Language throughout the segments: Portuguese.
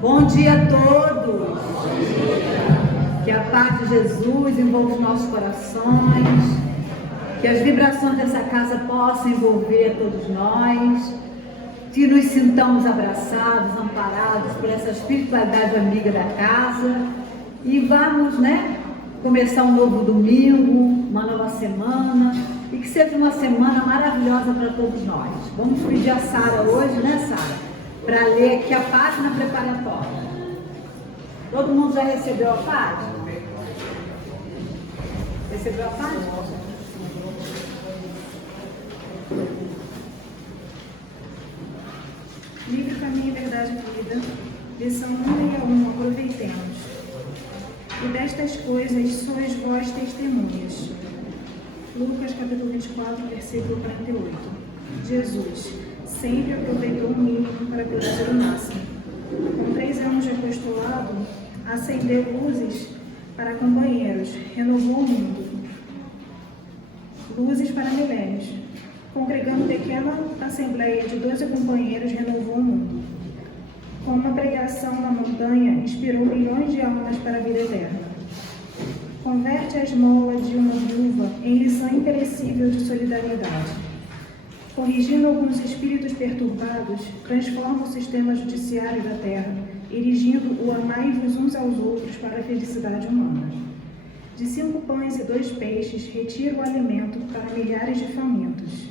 Bom dia a todos. Que a paz de Jesus envolva os nossos corações, que as vibrações dessa casa possam envolver todos nós, que nos sintamos abraçados, amparados por essa espiritualidade amiga da casa e vamos, começar um novo domingo, uma nova semana e que seja uma semana maravilhosa para todos nós. Vamos pedir a Sara hoje, Sara? Para ler aqui a página preparatória. Todo mundo já recebeu a página? Recebeu a página? Livro Caminho, Verdade e Vida, lição 161, aproveitemos. E destas coisas sois vós testemunhas. Lucas capítulo 24, versículo 48. Jesus sempre aproveitou o mínimo para produzir o máximo. Com 3 anos de apostolado, acendeu luzes para companheiros, renovou o mundo. Luzes para milênios. Congregando pequena assembleia de 12 companheiros, renovou o mundo. Com uma pregação na montanha, inspirou milhões de almas para a vida eterna. Converte a esmola de uma viúva em lição imperecível de solidariedade. Corrigindo alguns espíritos perturbados, transforma o sistema judiciário da terra, erigindo o amai-vos uns aos outros para a felicidade humana. De 5 pães e 2 peixes, retira o alimento para milhares de famintos.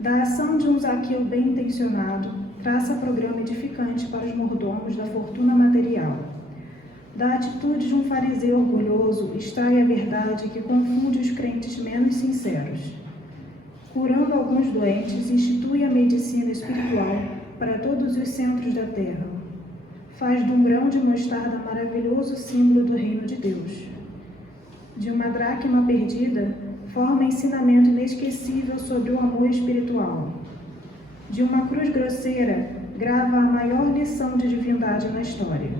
Da ação de um Zaqueu bem-intencionado, traça programa edificante para os mordomos da fortuna material. Da atitude de um fariseu orgulhoso, extrai a verdade que confunde os crentes menos sinceros. Curando alguns doentes, institui a medicina espiritual para todos os centros da terra. Faz de um grão de mostarda maravilhoso símbolo do reino de Deus. De uma dracma perdida, forma ensinamento inesquecível sobre o amor espiritual. De uma cruz grosseira, grava a maior lição de divindade na história.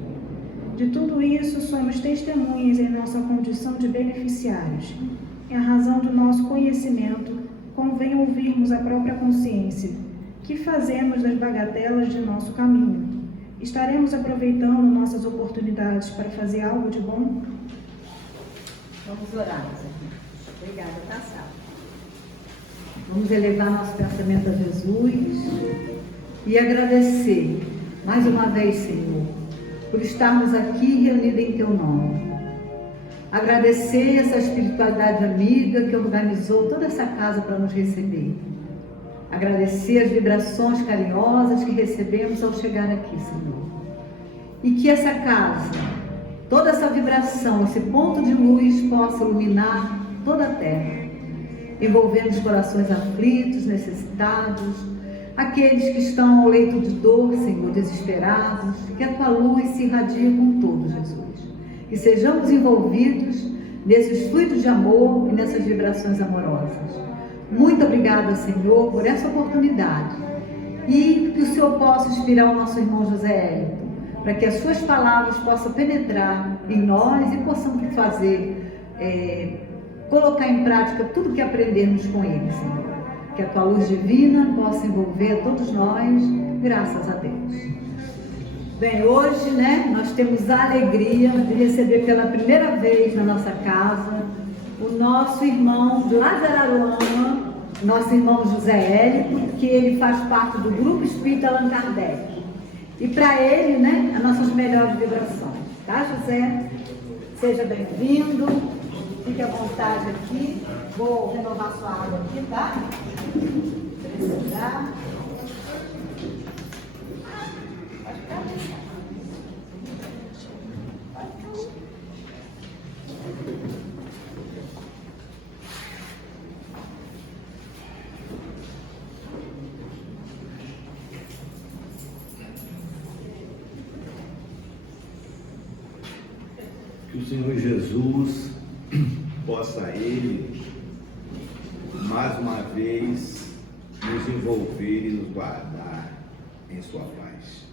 De tudo isso, somos testemunhas em nossa condição de beneficiários. Em razão do nosso conhecimento, convém ouvirmos a própria consciência. Que fazemos das bagatelas de nosso caminho? Estaremos aproveitando nossas oportunidades para fazer algo de bom? Vamos orar. Obrigada, Sara? Vamos elevar nosso pensamento a Jesus e agradecer mais uma vez, Senhor, por estarmos aqui reunidos em Teu nome. Agradecer essa espiritualidade amiga que organizou toda essa casa para nos receber. Agradecer as vibrações carinhosas que recebemos ao chegar aqui, Senhor. E que essa casa, toda essa vibração, esse ponto de luz possa iluminar toda a terra, envolvendo os corações aflitos, necessitados, aqueles que estão ao leito de dor, Senhor, desesperados. Que a Tua luz se irradie com todos, Jesus. Que sejamos envolvidos nesses fluidos de amor e nessas vibrações amorosas. Muito obrigada, Senhor, por essa oportunidade. E que o Senhor possa inspirar o nosso irmão José Hélio, para que as suas palavras possam penetrar em nós e possamos colocar em prática tudo que aprendemos com ele, Senhor. Que a Tua luz divina possa envolver todos nós, graças a Deus. Bem, hoje, nós temos a alegria de receber pela primeira vez na nossa casa o nosso irmão de lá de Araruama, nosso irmão José Hélio, porque ele faz parte do Grupo Espírita Allan Kardec. E para ele, as nossas melhores vibrações. Tá, José? Seja bem-vindo, fique à vontade aqui. Vou renovar sua água aqui, tá? Precisar. Pode ficar. Senhor Jesus possa Ele, mais uma vez, nos envolver e nos guardar em sua paz.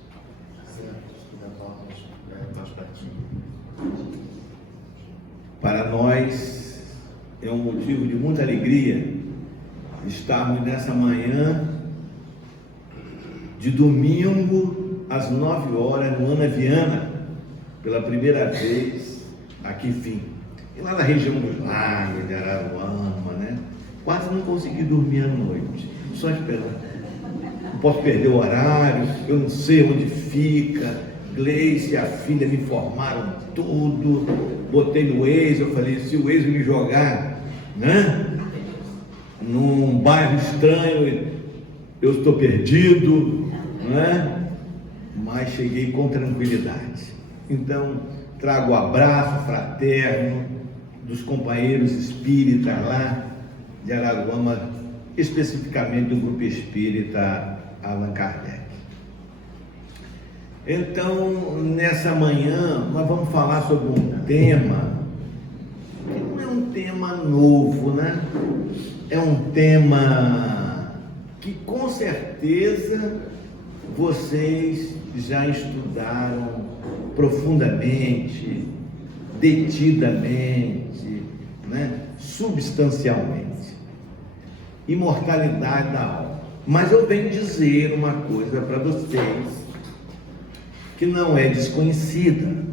Para nós é um motivo de muita alegria estarmos nessa manhã de domingo às 9 horas no Ana Viana, pela primeira vez aqui fim. E lá na região dos Lagos, de Araruama, né? Quase não consegui dormir à noite, só esperando. Não posso perder o horário, eu não sei onde fica. Gleice e a filha me informaram tudo. Botei no Waze, eu falei, se o Waze me jogar, né, num bairro estranho, eu estou perdido, né? Mas cheguei com tranquilidade. Então, trago o abraço fraterno dos companheiros espíritas lá de Araruama, especificamente do Grupo Espírita Allan Kardec. Então, nessa manhã, nós vamos falar sobre um tema que não é um tema novo, né? É um tema que, com certeza, vocês já estudaram profundamente, detidamente, né? Substancialmente. Imortalidade da alma. Mas eu venho dizer uma coisa para vocês que não é desconhecida,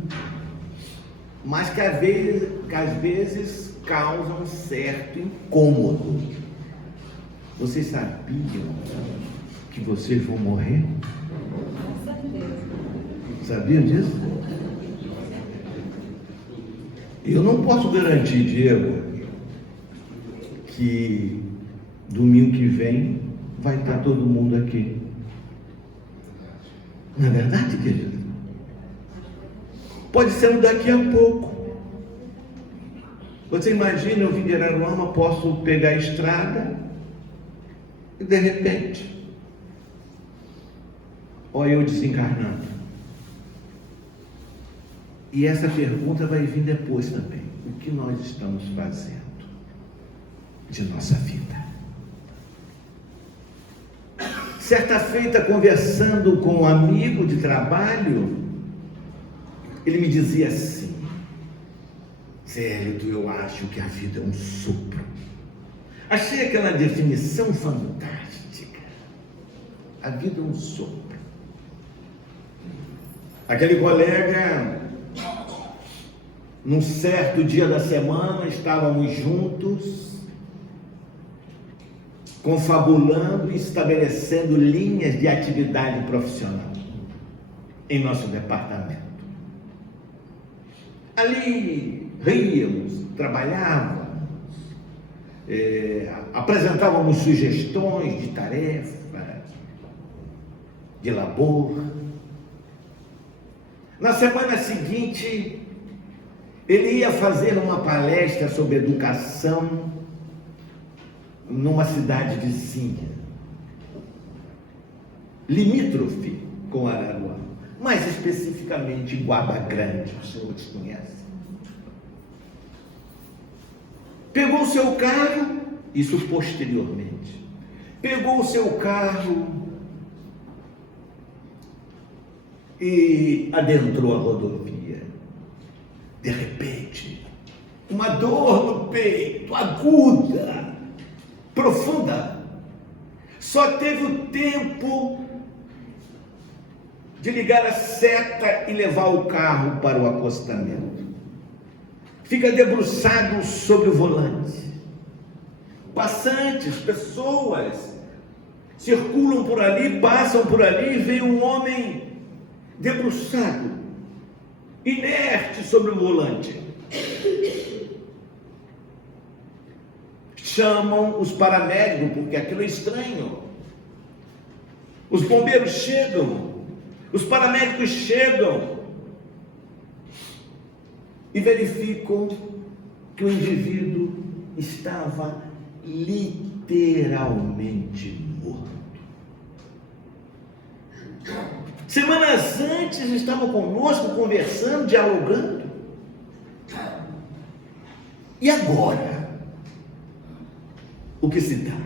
mas que às vezes causa um certo incômodo. Vocês sabiam que vocês vão morrer? Sabiam disso? Eu não posso garantir, Diego, que domingo que vem vai estar todo mundo aqui. Não é verdade, querido? Pode ser um daqui a pouco. Você imagina, eu vim de Araruama, posso pegar a estrada e de repente, olha eu desencarnando. E essa pergunta vai vir depois também. O que nós estamos fazendo de nossa vida? Certa feita, conversando com um amigo de trabalho, ele me dizia assim: Célio, eu acho que a vida é um sopro. Achei aquela definição fantástica. A vida é um sopro. Aquele colega, num certo dia da semana, estávamos juntos, confabulando e estabelecendo linhas de atividade profissional em nosso departamento. Ali ríamos, trabalhávamos, apresentávamos sugestões de tarefa, de labor. Na semana seguinte, ele ia fazer uma palestra sobre educação numa cidade vizinha, limítrofe com Araruama, mais especificamente em Guaba Grande, os senhores conhecem. Pegou o seu carro, isso posteriormente, pegou o seu carro e adentrou a rodovia. De repente, uma dor no peito, aguda, profunda. Só teve o tempo de ligar a seta e levar o carro para o acostamento. Fica debruçado sobre o volante. Passantes, pessoas, circulam por ali, passam por ali e vem um homem debruçado, inerte sobre o volante. Chamam os paramédicos, porque aquilo é estranho. Os bombeiros chegam, os paramédicos chegam e verificam que o indivíduo estava literalmente morto. Semanas antes estavam conosco conversando, dialogando. E agora? O que se dá?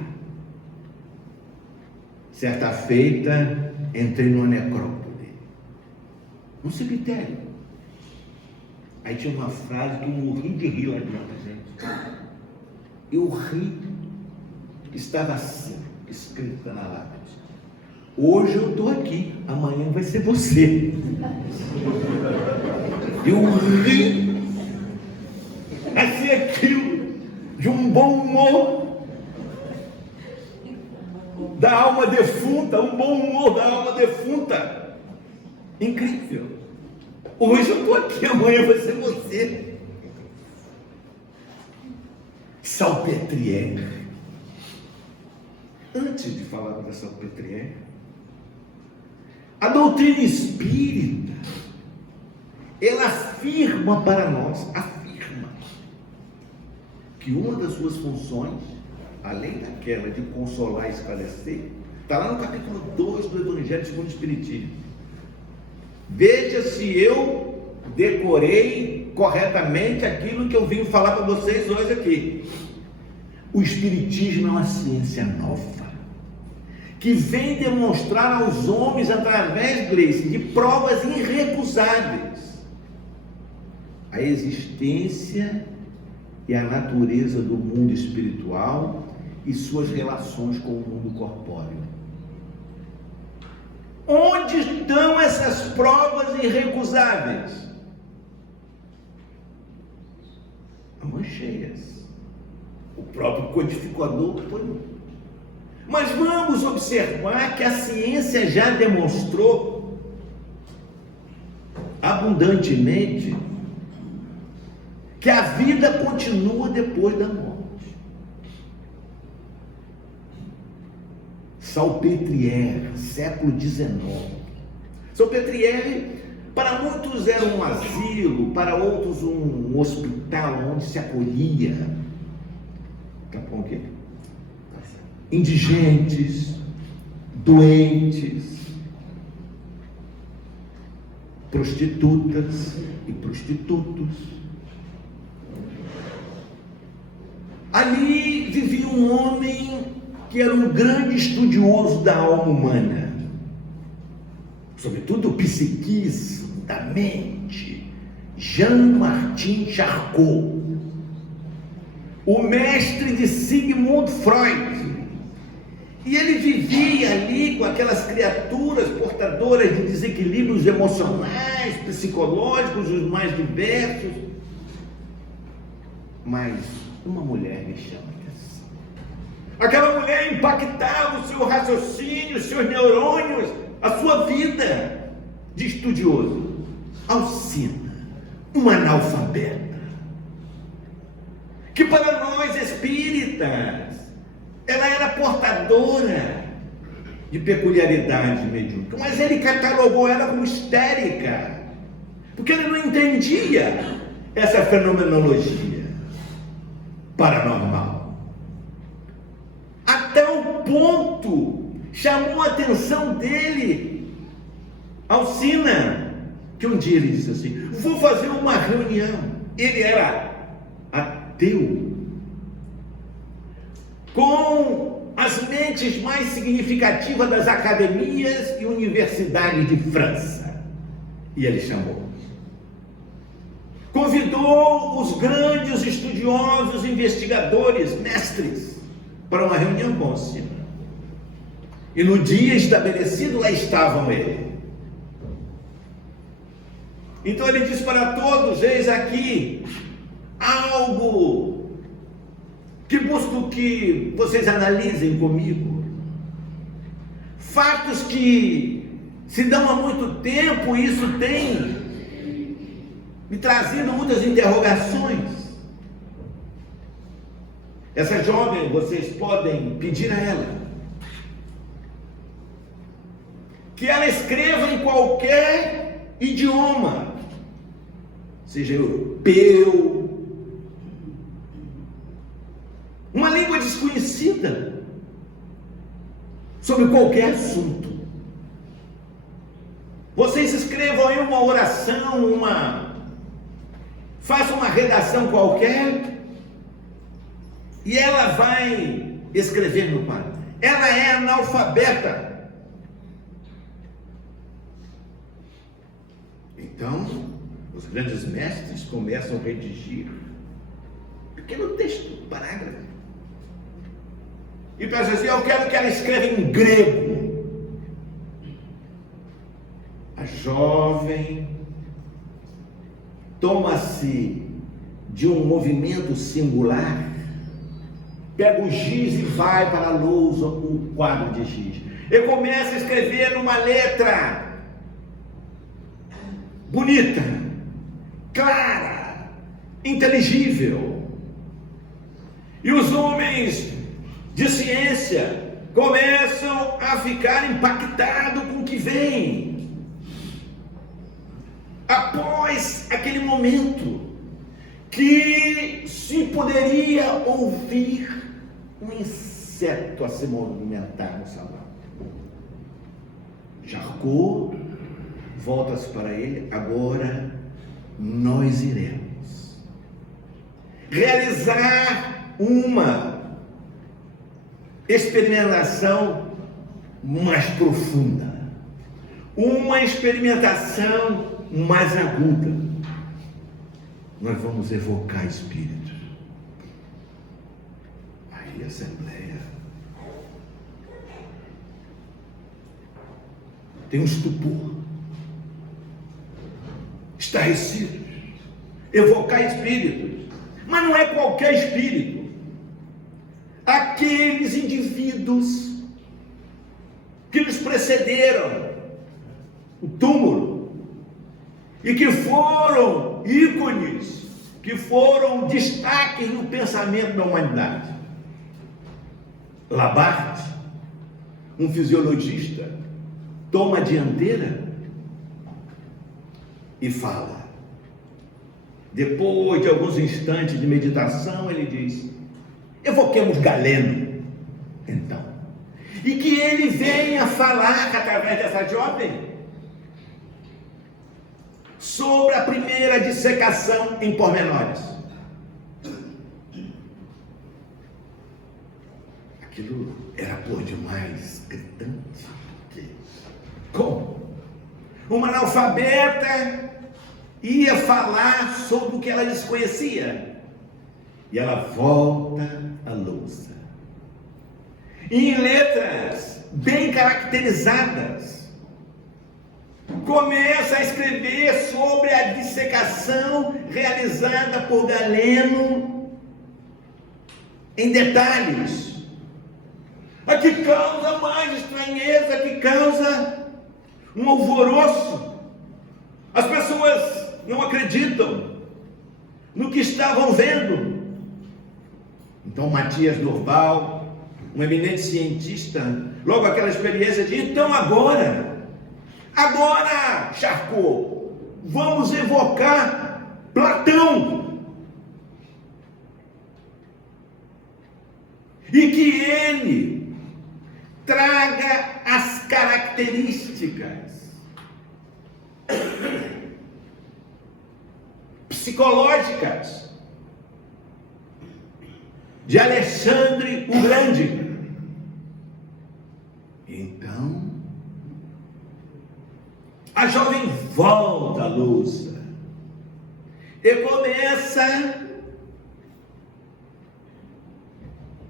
Certa feita, entrei numa necrópole, num cemitério. Aí tinha uma frase que eu morri de rir lá dentro, gente. Eu ri, estava assim, escrita na lápide: hoje eu estou aqui, amanhã vai ser você. Eu ri, assim, aquilo, de um bom humor da alma defunta, um bom humor da alma defunta. Incrível. Hoje eu estou aqui, amanhã vai ser você. Salpêtrière. Antes de falar da Salpêtrière, a doutrina espírita, ela afirma para nós, que uma das suas funções, além daquela de consolar e esclarecer, está lá no capítulo 2 do Evangelho segundo o Espiritismo. Veja se eu decorei corretamente aquilo que eu vim falar para vocês hoje aqui. O Espiritismo é uma ciência nova, que vem demonstrar aos homens, através, Gleice, de provas irrecusáveis, a existência e a natureza do mundo espiritual e suas relações com o mundo corpóreo. Onde estão essas provas irrecusáveis? A mãos cheias. O próprio codificador põe. Mas vamos observar que a ciência já demonstrou abundantemente que a vida continua depois da morte. Salpêtrière, século XIX. Salpêtrière, para muitos era um asilo, para outros um hospital onde se acolhia indigentes, doentes, prostitutas e prostitutos. Ali vivia um homem que era um grande estudioso da alma humana, sobretudo o psiquismo da mente, Jean-Martin Charcot, o mestre de Sigmund Freud. E ele vivia ali com aquelas criaturas portadoras de desequilíbrios emocionais, psicológicos, os mais diversos. Mas uma mulher me chama a atenção. Aquela mulher impactava o seu raciocínio, os seus neurônios, a sua vida de estudioso. Alcina, uma analfabeta, que para nós espíritas, ela era portadora de peculiaridades mediúnicas, mas ele catalogou ela como histérica, porque ele não entendia essa fenomenologia paranormal. A tal ponto chamou a atenção dele, Alcina, que um dia ele disse assim: vou fazer uma reunião. Ele era ateu, com as mentes mais significativas das academias e universidades de França. E ele chamou. Convidou os grandes estudiosos, investigadores, mestres, para uma reunião com Alcina. E no dia estabelecido, lá estavam ele. Então ele disse para todos: eis aqui algo que busco que vocês analisem comigo. Fatos que se dão há muito tempo, e isso tem me trazido muitas interrogações. Essa jovem, vocês podem pedir a ela que ela escreva em qualquer idioma, seja europeu, uma língua desconhecida, sobre qualquer assunto. Vocês escrevam aí uma oração, façam uma redação qualquer, E ela vai escrever no quadro. Ela é analfabeta. Então, os grandes mestres começam a redigir pequeno texto, parágrafo. E pensa assim, eu quero que ela escreva em grego. A jovem toma-se de um movimento singular, pega o giz e vai para a lousa, o quadro de giz. E começa a escrever numa letra bonita, clara, inteligível. E os homens de ciência começam a ficar impactados com o que vem. Após aquele momento que se poderia ouvir um inseto a se movimentar no salão. Charcot volta-se para ele. Agora nós iremos realizar uma experimentação mais profunda, uma experimentação mais aguda. Nós vamos evocar espíritos. Aí a assembleia tem um estupor, estarrecidos, evocar espíritos, mas não é qualquer espírito. Aqueles indivíduos que nos precederam o túmulo e que foram ícones, que foram destaques no pensamento da humanidade. Labarthe, um fisiologista, toma a dianteira e fala. Depois de alguns instantes de meditação, ele diz: evoquemos Galeno, então, e que ele venha falar através dessa jovem sobre a primeira dissecação em pormenores. Aquilo era por demais gritante. Como? Uma analfabeta ia falar sobre o que ela desconhecia. E ela volta à lousa. E em letras bem caracterizadas, começa a escrever sobre a dissecação realizada por Galeno em detalhes. A que causa mais estranheza, que causa um alvoroço. As pessoas não acreditam no que estavam vendo. Então Matias Dorval, um eminente cientista, logo aquela experiência de então agora, Charcot, vamos evocar Platão. E que ele traga as características psicológicas de Alexandre o Grande. Então, a jovem volta à lousa e começa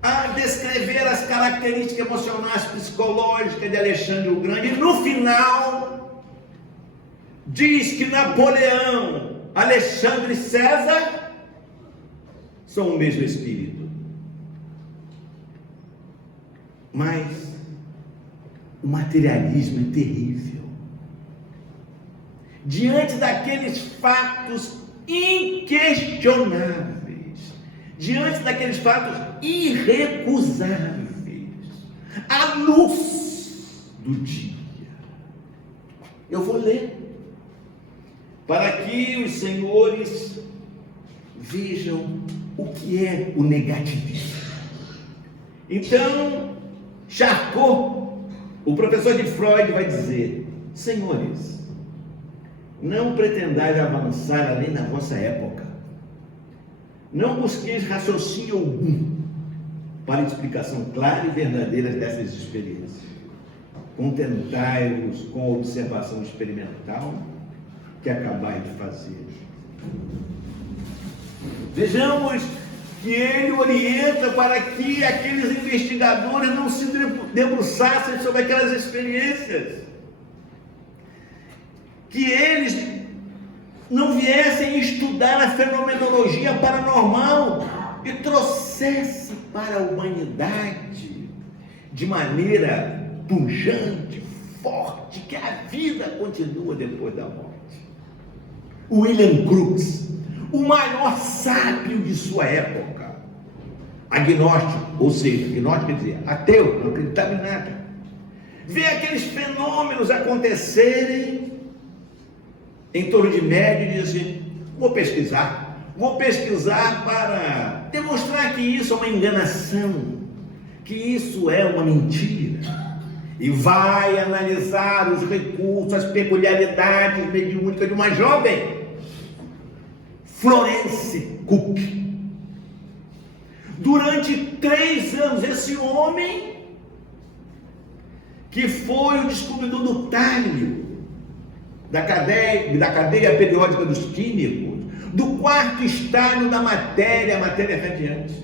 a descrever as características emocionais, psicológicas de Alexandre o Grande. E no final, diz que Napoleão, Alexandre e César são o mesmo espírito. Mas o materialismo é terrível. Diante daqueles fatos inquestionáveis, diante daqueles fatos irrecusáveis, à luz do dia, eu vou ler, para que os senhores vejam o que é o negativismo. Então, Charcot, o professor de Freud, vai dizer: senhores, não pretendais avançar além da vossa época, não busqueis raciocínio algum, para explicação clara e verdadeira dessas experiências. Contentai-vos com a observação experimental que acabais de fazer. Vejamos que ele orienta para que aqueles investigadores não se debruçassem sobre aquelas experiências, que eles não viessem estudar a fenomenologia paranormal e trouxesse para a humanidade de maneira pujante, forte, que a vida continua depois da morte. William Crookes, o maior sábio de sua época, agnóstico, ou seja, agnóstico quer dizer ateu, não acreditava em nada, vê aqueles fenômenos acontecerem em torno de médio e diz assim: vou pesquisar para demonstrar que isso é uma enganação, que isso é uma mentira, e vai analisar os recursos, as peculiaridades mediúnicas de uma jovem, Florence Cook. Durante 3 anos, esse homem, que foi o descobridor do talho, da cadeia periódica dos químicos, do quarto estágio da matéria, a matéria radiante,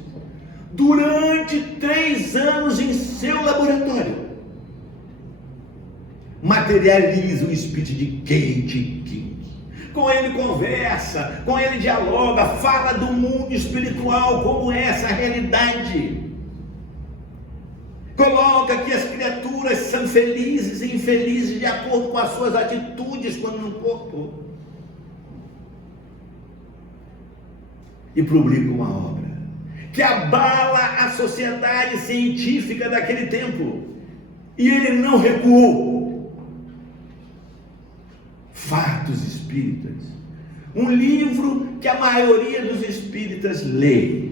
durante 3 anos em seu laboratório, materializa o espírito de Kate King. Com ele conversa, com ele dialoga, fala do mundo espiritual, como é essa realidade. Coloca que as criaturas são felizes e infelizes de acordo com as suas atitudes quando no corpo. E publica uma obra que abala a sociedade científica daquele tempo. E ele não recuou. Fatos Espíritas, um livro que a maioria dos espíritas lê,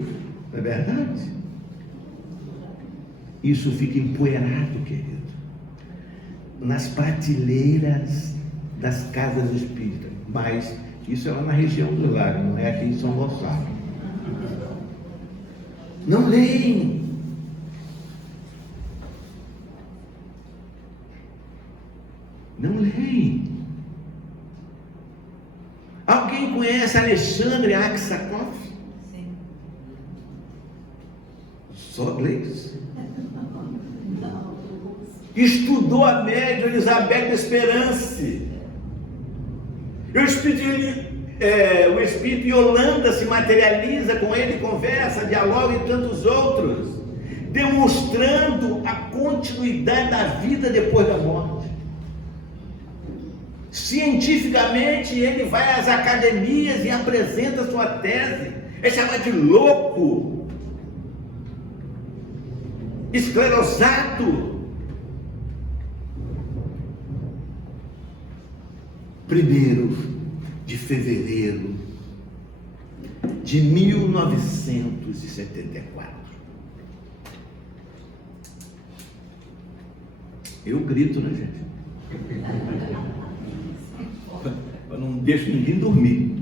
não é verdade? Isso fica empoeirado, querido, nas prateleiras das casas espíritas, mas isso é lá na região do Lago, não é aqui em São Gonçalo. Não leem. Não leem. Alguém conhece Alexandre Aksakov? Sim. Só Gleice. Estudou a médium Elizabeth Esperance. O espírito Yolanda se materializa com ele, conversa, dialoga e tantos outros, demonstrando a continuidade da vida depois da morte. Cientificamente, ele vai às academias e apresenta sua tese. É chamado de louco, esclerosado. 1º de fevereiro de 1974. Eu grito, né, gente? Eu não deixo ninguém dormir.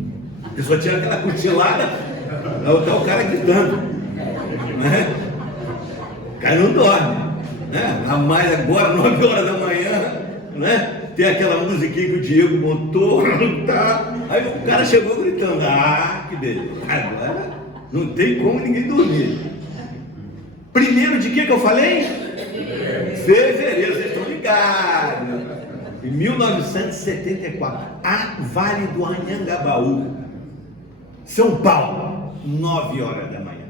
A pessoa tira aquela cochilada, tá o cara gritando, né? O cara não dorme, né? A mais agora, 9 horas da manhã, né? Tem aquela musiquinha que o Diego montou, tá? Aí o cara chegou gritando: ah, que beleza, agora não tem como ninguém dormir. 1º de que eu falei? Fevereiro, vocês estão ligados. Em 1974, Vale do Anhangabaú, São Paulo, 9 horas da manhã.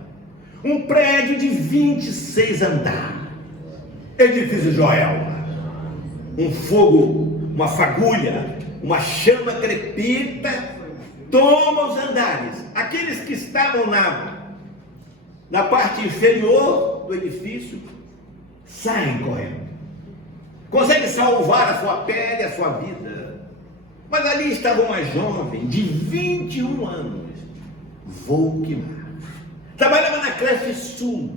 Um prédio de 26 andares, edifício Joelma. Um fogo, uma fagulha, uma chama crepita, toma os andares. Aqueles que estavam na parte inferior do edifício saem correndo. Consegue salvar a sua pele, a sua vida. Mas ali estava uma jovem de 21 anos, Volkmar. Trabalhava na creche sul.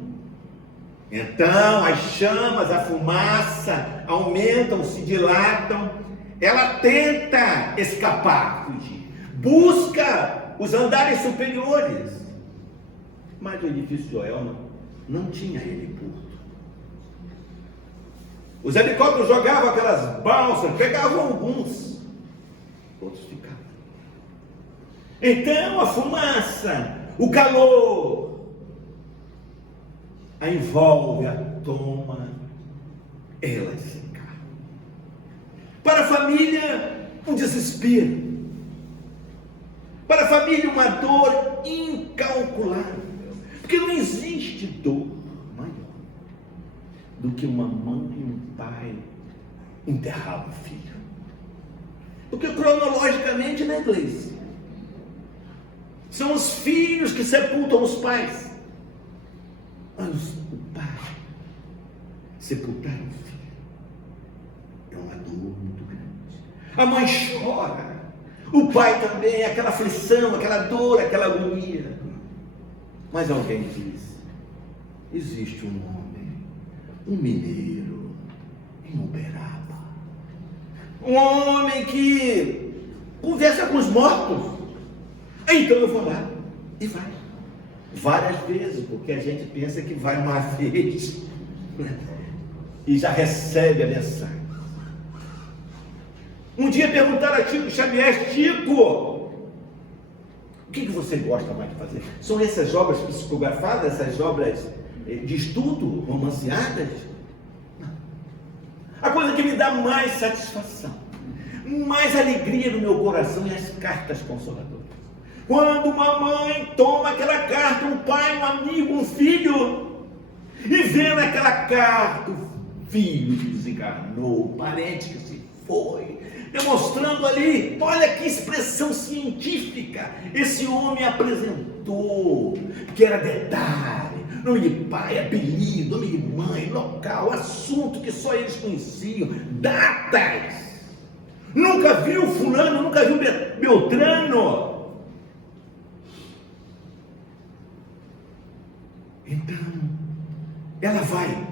Então as chamas, a fumaça aumentam, se dilatam. Ela tenta escapar, fugir. Busca os andares superiores. Mas o edifício Joelma não tinha heliporto. Os helicópteros jogavam aquelas balsas, pegavam alguns, outros ficavam. Então a fumaça, o calor, a envolve, a toma, elas ficaram. Para a família, um desespero. Para a família, uma dor incalculável. Porque não existe dor maior do que uma mãe e um pai enterrar o filho. Porque cronologicamente na igreja são os filhos que sepultam os pais. Mas o pai sepultar o filho é uma dor muito grande. A mãe chora, o pai também, aquela aflição, aquela dor, aquela agonia. Mas alguém diz: existe um homem, um mineiro em Uberaba, um homem que conversa com os mortos. Então eu vou lá, e vai várias vezes, porque a gente pensa que vai uma vez e já recebe a mensagem. Um dia perguntaram a Chico Xavier: Chico, o que você gosta mais de fazer? São essas obras psicografadas, essas obras de estudo, romanceadas? Não. A coisa que me dá mais satisfação, mais alegria no meu coração é as cartas consoladoras. Quando uma mãe toma aquela carta, um pai, um amigo, um filho, e vê naquela carta o filho que desencarnou, o parente que se foi, demonstrando ali, olha que expressão científica esse homem apresentou, que era detalhe, nome de pai, apelido, nome de mãe, local, assunto que só eles conheciam, datas. Nunca viu fulano, nunca viu Beltrano. Então, ela vai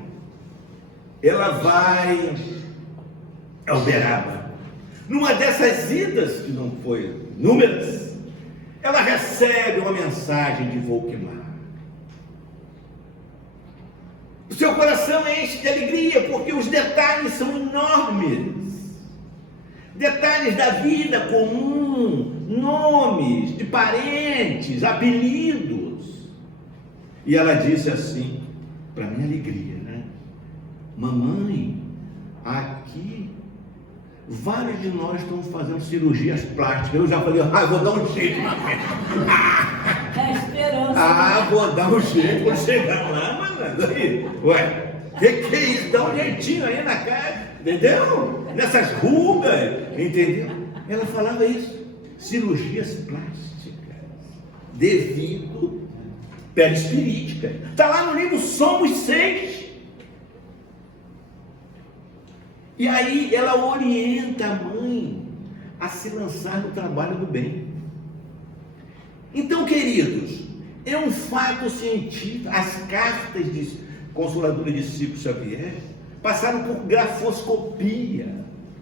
a Uberaba. Numa dessas idas, que não foi inúmeras, ela recebe uma mensagem de Volkmar. O seu coração enche de alegria, porque os detalhes são enormes. Detalhes da vida comum, nomes de parentes, apelidos. E ela disse assim, para minha alegria, né? Mamãe, aqui vários de nós estão fazendo cirurgias plásticas. Eu já falei: vou dar um jeito, mamãe. É esperança. Vou dar um jeito quando chegar lá, mano. Aí, ué, que é isso? Dá um jeitinho aí na cara, entendeu? Nessas rugas, entendeu? Ela falava isso, cirurgias plásticas, devido perispirítica. Está lá no livro Somos 6. E aí ela orienta a mãe a se lançar no trabalho do bem. Então, queridos, é um fato científico. As cartas de Consoladora de Chico Xavier passaram por grafoscopia,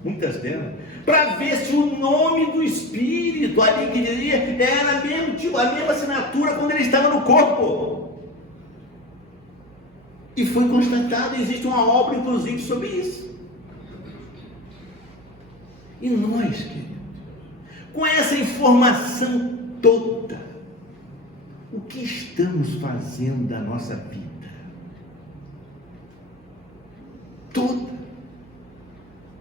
muitas delas, para ver se o nome do espírito ali que dizia era mesmo, tipo, a mesma assinatura quando ele estava no corpo. E foi constatado, existe uma obra inclusive sobre isso. E nós, queridos, com essa informação toda, o que estamos fazendo da nossa vida? Toda.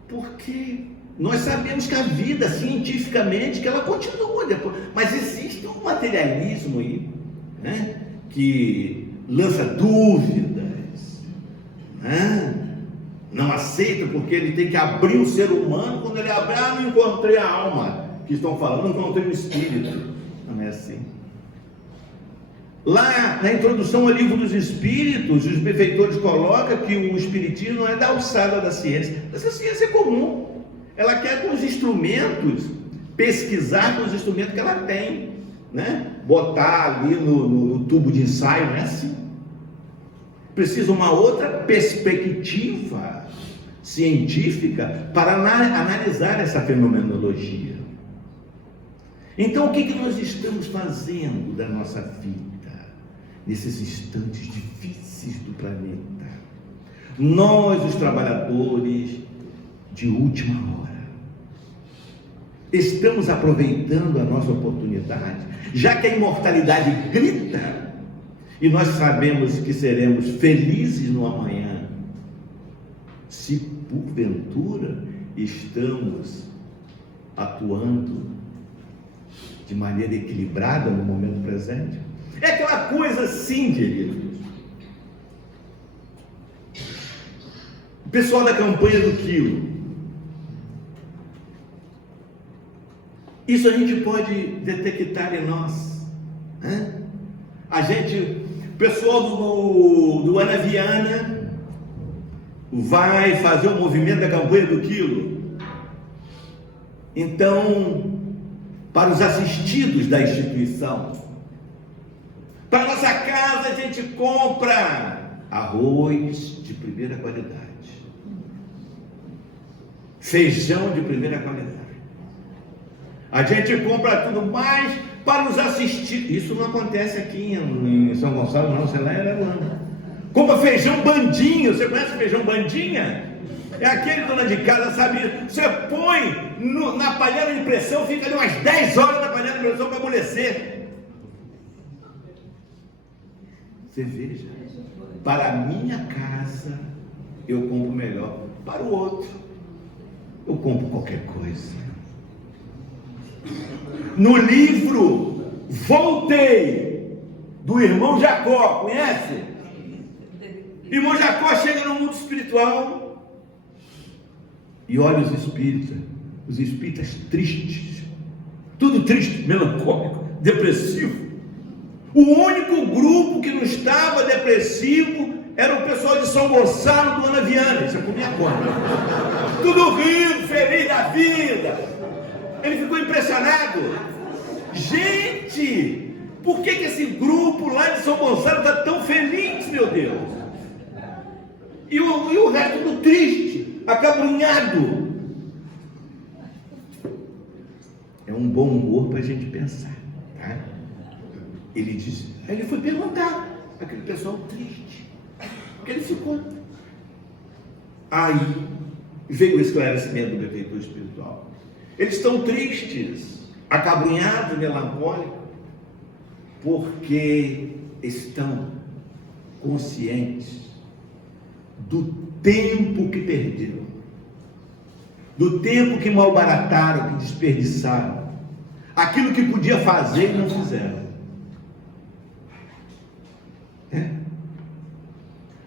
Porque nós sabemos que a vida, cientificamente, que ela continua depois, mas existe um materialismo aí, né, que lança dúvidas, né? Não aceita, porque ele tem que abrir o ser humano. Quando ele abre, não encontrei a alma que estão falando, não encontrei o espírito. Não é assim. Lá na introdução ao livro dos Espíritos, os benfeitores colocam que o espiritismo não é da alçada da ciência. Essa ciência é comum. Ela quer com os instrumentos, pesquisar com os instrumentos que ela tem, né? Botar ali no tubo de ensaio, não é assim. Precisa uma outra perspectiva científica para analisar essa fenomenologia. Então, o que nós estamos fazendo da nossa vida? nesses instantes difíceis do planeta. Nós, os trabalhadores de última hora, estamos aproveitando a nossa oportunidade, já que a imortalidade grita, e nós sabemos que seremos felizes no amanhã, se porventura estamos atuando de maneira equilibrada no momento presente. É aquela coisa assim, queridos. O pessoal da campanha do quilo. Isso a gente pode detectar em nós. O pessoal do Anaviana vai fazer o movimento da campanha do quilo. Então, para os assistidos da instituição, para nossa casa a gente compra arroz de primeira qualidade, feijão de primeira qualidade. A gente compra tudo mais para os assistir. Isso não acontece aqui em São Gonçalo, não, você lá é Araruama. Compra feijão bandinha. Você conhece feijão bandinha? É aquele dona de casa, sabe? Você põe na panela de pressão, fica ali umas 10 horas na panela de pressão para amolecer. Você veja, para a minha casa eu compro melhor, para o outro eu compro qualquer coisa. No livro Voltei, do irmão Jacó, conhece? Irmão Jacó chega no mundo espiritual e olha os espíritas tristes, tudo triste, melancólico, depressivo. O único grupo que não estava depressivo era o pessoal de São Gonçalo do Anaviana. Isso é por minha conta. Tudo rindo, feliz da vida. Ele ficou impressionado. Gente, por que esse grupo lá de São Gonçalo está tão feliz, meu Deus? E o resto do triste, acabrunhado. É um bom humor para a gente pensar, tá? Ele disse, aí ele foi perguntar, aquele pessoal triste, porque ele ficou. Aí veio o esclarecimento do benfeitor espiritual. Eles estão tristes, acabrunhados, melancólicos, porque estão conscientes do tempo que perderam, do tempo que malbarataram, que desperdiçaram, aquilo que podia fazer e não fizeram.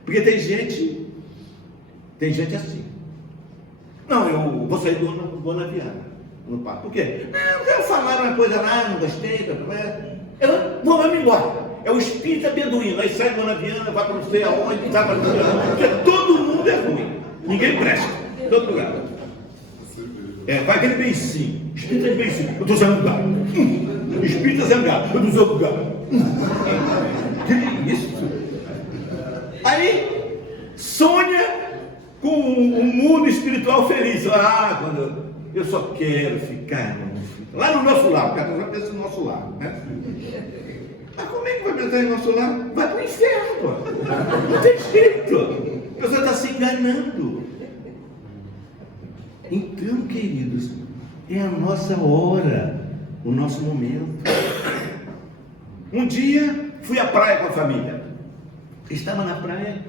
Porque tem gente assim. Não, eu vou sair do Anaviana, no papo. Por quê? Não quero falar uma coisa lá, não gostei. Vamos embora. É o espírita beduíno. Aí sai do Anaviana, vai para não sei aonde, vai para porque todo mundo é ruim. Ninguém presta. Todo lugar. Vai aquele beicinho. Espírita de beicinho. Eu estou zangado. Espírita zangado. Eu estou zangado. Que isso? Aí sonha com um mundo espiritual feliz. Quando eu só quero ficar lá no nosso lar. O cara já pensa no nosso lar, né? Mas como é que vai pensar em nosso lar? Vai para o inferno, pô. Não tem jeito. A pessoa está se enganando. Então, queridos, é a nossa hora, o nosso momento. Um dia fui à praia com a família. Estava na praia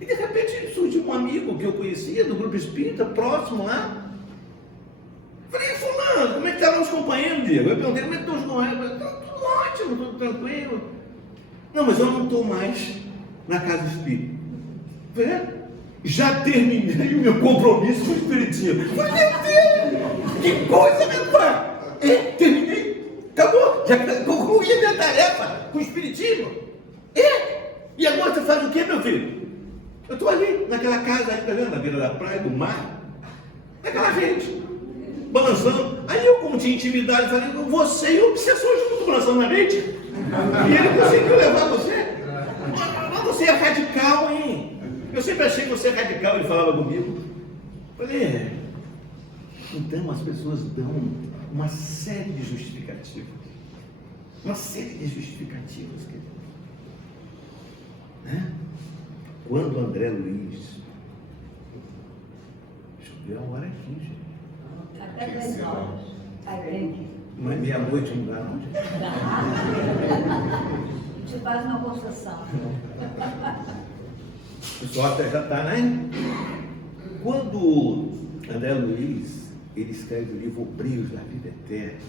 e de repente surgiu um amigo que eu conhecia do grupo espírita, próximo lá. Falei, fulano, como é que estavam os companheiros, Diego? Eu perguntei, como é que estão os companheiros? Tudo ótimo, tudo tranquilo. Não, mas eu não estou mais na casa espírita. Falei, já terminei o meu compromisso com o espiritismo. Falei, meu Deus, que coisa, meu pai! Terminei, acabou, já concluí a minha tarefa com o espiritismo. E agora você faz o quê, meu filho? Eu estou ali, naquela casa, aí, tá vendo? Na beira da praia, do mar, naquela rede, balançando. Aí eu, como tinha intimidade, falei, você e o obsessor junto, balançando na rede. E ele conseguiu levar você. Mas você é radical, hein? Eu sempre achei que você é radical, ele falava comigo. Falei, então as pessoas dão uma série de justificativas. Uma série de justificativas, querido. Quando André Luiz, deixa eu ver a hora aqui, gente. Até 10 horas. Vai bem. Não é meia-noite, não dá, não, gente? A gente faz uma concessão. O pessoal até já está, né? Quando André Luiz, ele escreve o livro Obreiros da Vida Eterna,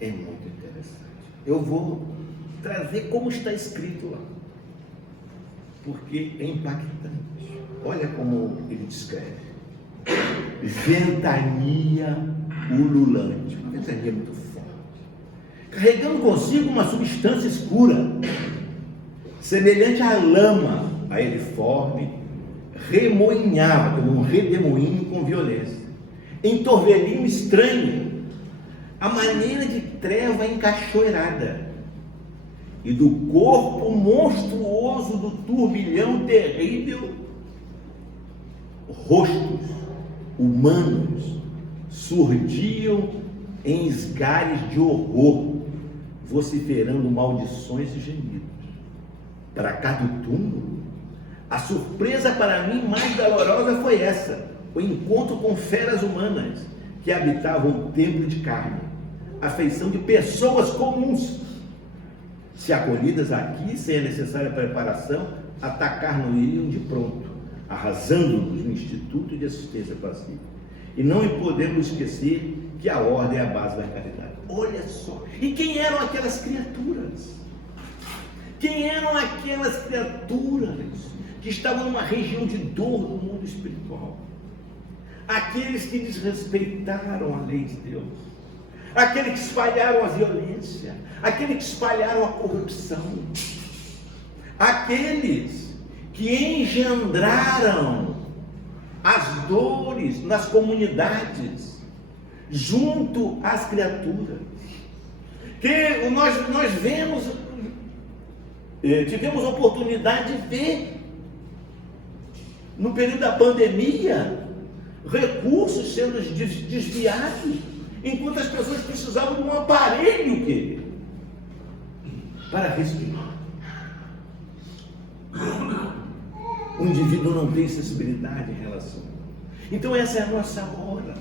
é muito interessante. Eu vou trazer como está escrito lá, porque é impactante. Olha como ele descreve. Ventania ululante, uma ventania muito forte, carregando consigo uma substância escura, semelhante à lama, a eliforme, remoinhava, como um redemoinho com violência, em torvelinho estranho, a maneira de treva encachoeirada, e do corpo monstruoso do turbilhão terrível, rostos humanos surgiam em esgares de horror, vociferando maldições e gemidos. Para cá do túmulo, a surpresa para mim mais dolorosa foi essa: o encontro com feras humanas que habitavam o templo de carne, a feição de pessoas comuns. Se acolhidas aqui, sem a necessária preparação, atacar-nos-iam de pronto, arrasando-nos no Instituto de Assistência Pacífica. E não podemos esquecer que a ordem é a base da caridade. Olha só! E quem eram aquelas criaturas? Quem eram aquelas criaturas que estavam numa região de dor do mundo espiritual? Aqueles que desrespeitaram a lei de Deus, aqueles que espalharam a violência, aqueles que espalharam a corrupção, aqueles que engendraram as dores nas comunidades, junto às criaturas, que nós vemos, tivemos a oportunidade de ver, no período da pandemia, recursos sendo desviados, enquanto as pessoas precisavam de um aparelho para respirar. O indivíduo não tem sensibilidade em relação. Então essa é a nossa hora.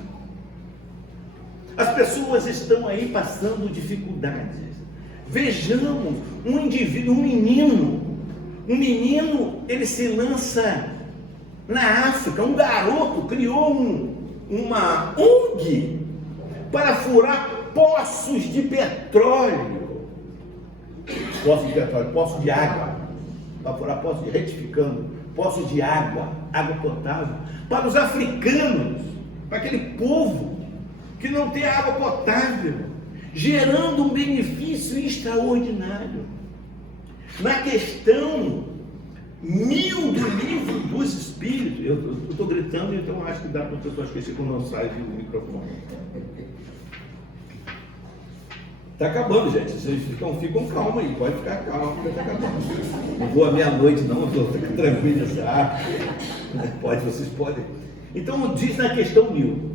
As pessoas estão aí passando dificuldades. Vejamos um indivíduo, um menino, ele se lança na África, um garoto criou uma ONG para furar poços de petróleo, poços de água, para furar poços de retificando, poços de água potável, para os africanos, para aquele povo que não tem água potável, gerando um benefício extraordinário. Na questão 1000 do livro dos Espíritos, eu estou gritando, então acho que dá para as pessoas esquecer que eu não saio do microfone. Está acabando, gente. Vocês ficam calma aí, pode ficar calmo, porque está acabando. Não vou à meia-noite, não, estou tranquilo nessa. Pode, vocês podem. Então, diz na questão 1000: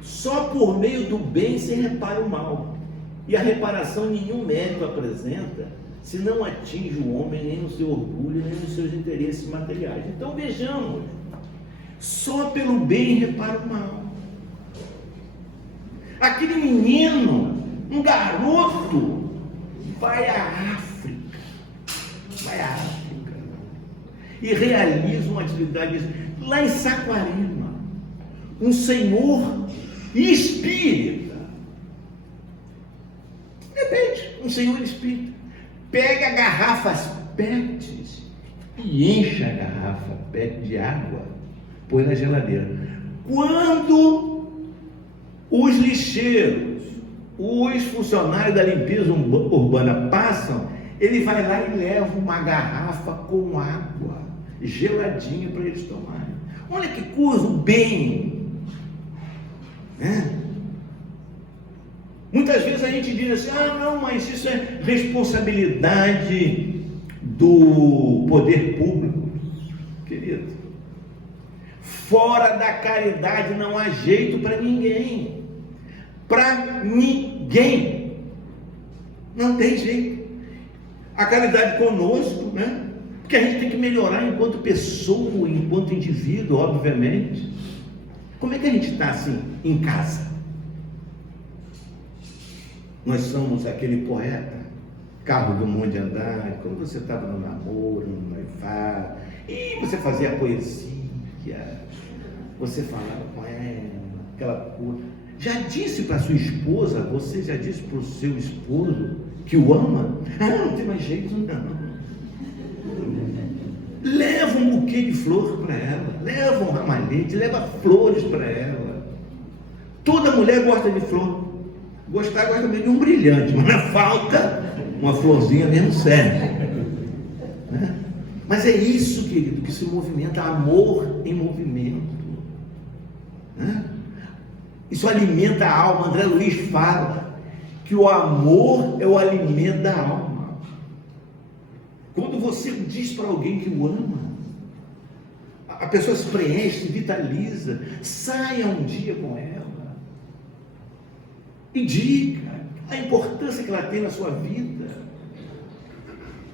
só por meio do bem se repara o mal, e a reparação nenhum mérito apresenta, se não atinge o homem nem no seu orgulho, nem nos seus interesses materiais. Então, vejamos: só pelo bem repara o mal. Aquele menino, um garoto, vai à África e realiza uma atividade lá em Saquarema. Um senhor espírita, de repente, um senhor espírita pega garrafas PETs e enche a garrafa PET de água, põe na geladeira. Quando os lixeiros, os funcionários da limpeza urbana passam, ele vai lá e leva uma garrafa com água geladinha para eles tomarem. Olha que coisa, o bem, né? Muitas vezes a gente diz assim: não, mas isso é responsabilidade do poder público. Querido, fora da caridade não há jeito para ninguém. Para ninguém. Não tem jeito. A caridade conosco, né? Porque a gente tem que melhorar enquanto pessoa, enquanto indivíduo, obviamente. Como é que a gente está assim, em casa? Nós somos aquele poeta, carro do mundo de andar, quando você estava no namoro, no noivado, e você fazia poesia, você falava com ela, aquela coisa. Já disse para sua esposa, você já disse para o seu esposo que o ama? Ah, não tem mais jeito não. Leva um buquê de flor para ela, leva um ramalhete, leva flores para ela. Toda mulher gosta de flor. Gosta mesmo de um brilhante, mas na falta, uma florzinha mesmo serve. Né? Mas é isso, querido, que se movimenta, amor em movimento. Né? Isso alimenta a alma. André Luiz fala que o amor é o alimento da alma. Quando você diz para alguém que o ama, a pessoa se preenche, se vitaliza. Saia um dia com ela e diga a importância que ela tem na sua vida.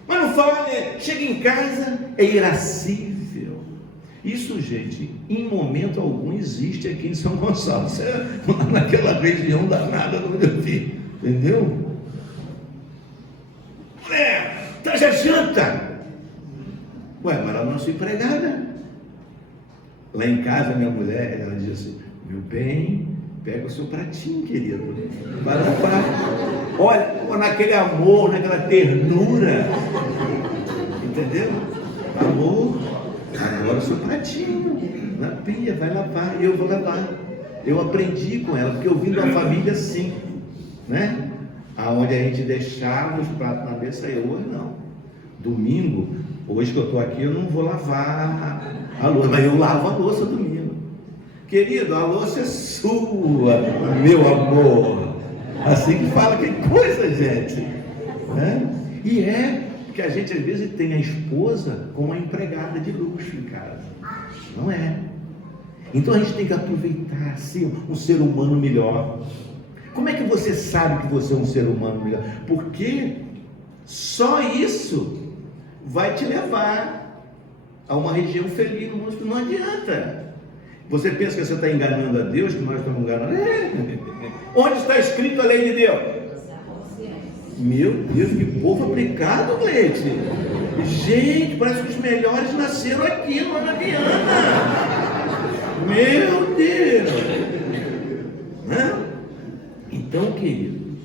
Mas não fale, chega em casa, é irascível. Isso, gente, em momento algum existe aqui em São Gonçalo. Isso é naquela região danada do meu filho, entendeu? Traz a janta. Ué, mas ela não é sua empregada. Lá em casa, minha mulher, ela diz assim: meu bem, pega o seu pratinho, querido, vai no prato. Olha, naquele amor, naquela ternura, entendeu? Amor, agora o seu pratinho, na pia, vai lavar, eu vou lavar. Eu aprendi com ela, porque eu vim de uma família assim, né? Aonde a gente deixava os pratos na mesa, eu hoje não. Domingo, hoje que eu estou aqui, eu não vou lavar a louça, mas eu lavo a louça domingo. Querido, a louça é sua, meu amor. Assim que fala, que coisa, gente. Né? E é que a gente às vezes tem a esposa como uma empregada de luxo em casa. Não é. Então a gente tem que aproveitar assim, um ser humano melhor. Como é que você sabe que você é um ser humano melhor? Porque só isso vai te levar a uma região feliz no mundo. Não adianta. Você pensa que você está enganando a Deus, que nós estamos enganando? Onde está escrito a lei de Deus? Meu Deus, que povo aplicado, Leite. Gente, parece que os melhores nasceram aqui no Anaviana. Meu Deus. Né? Então, querido,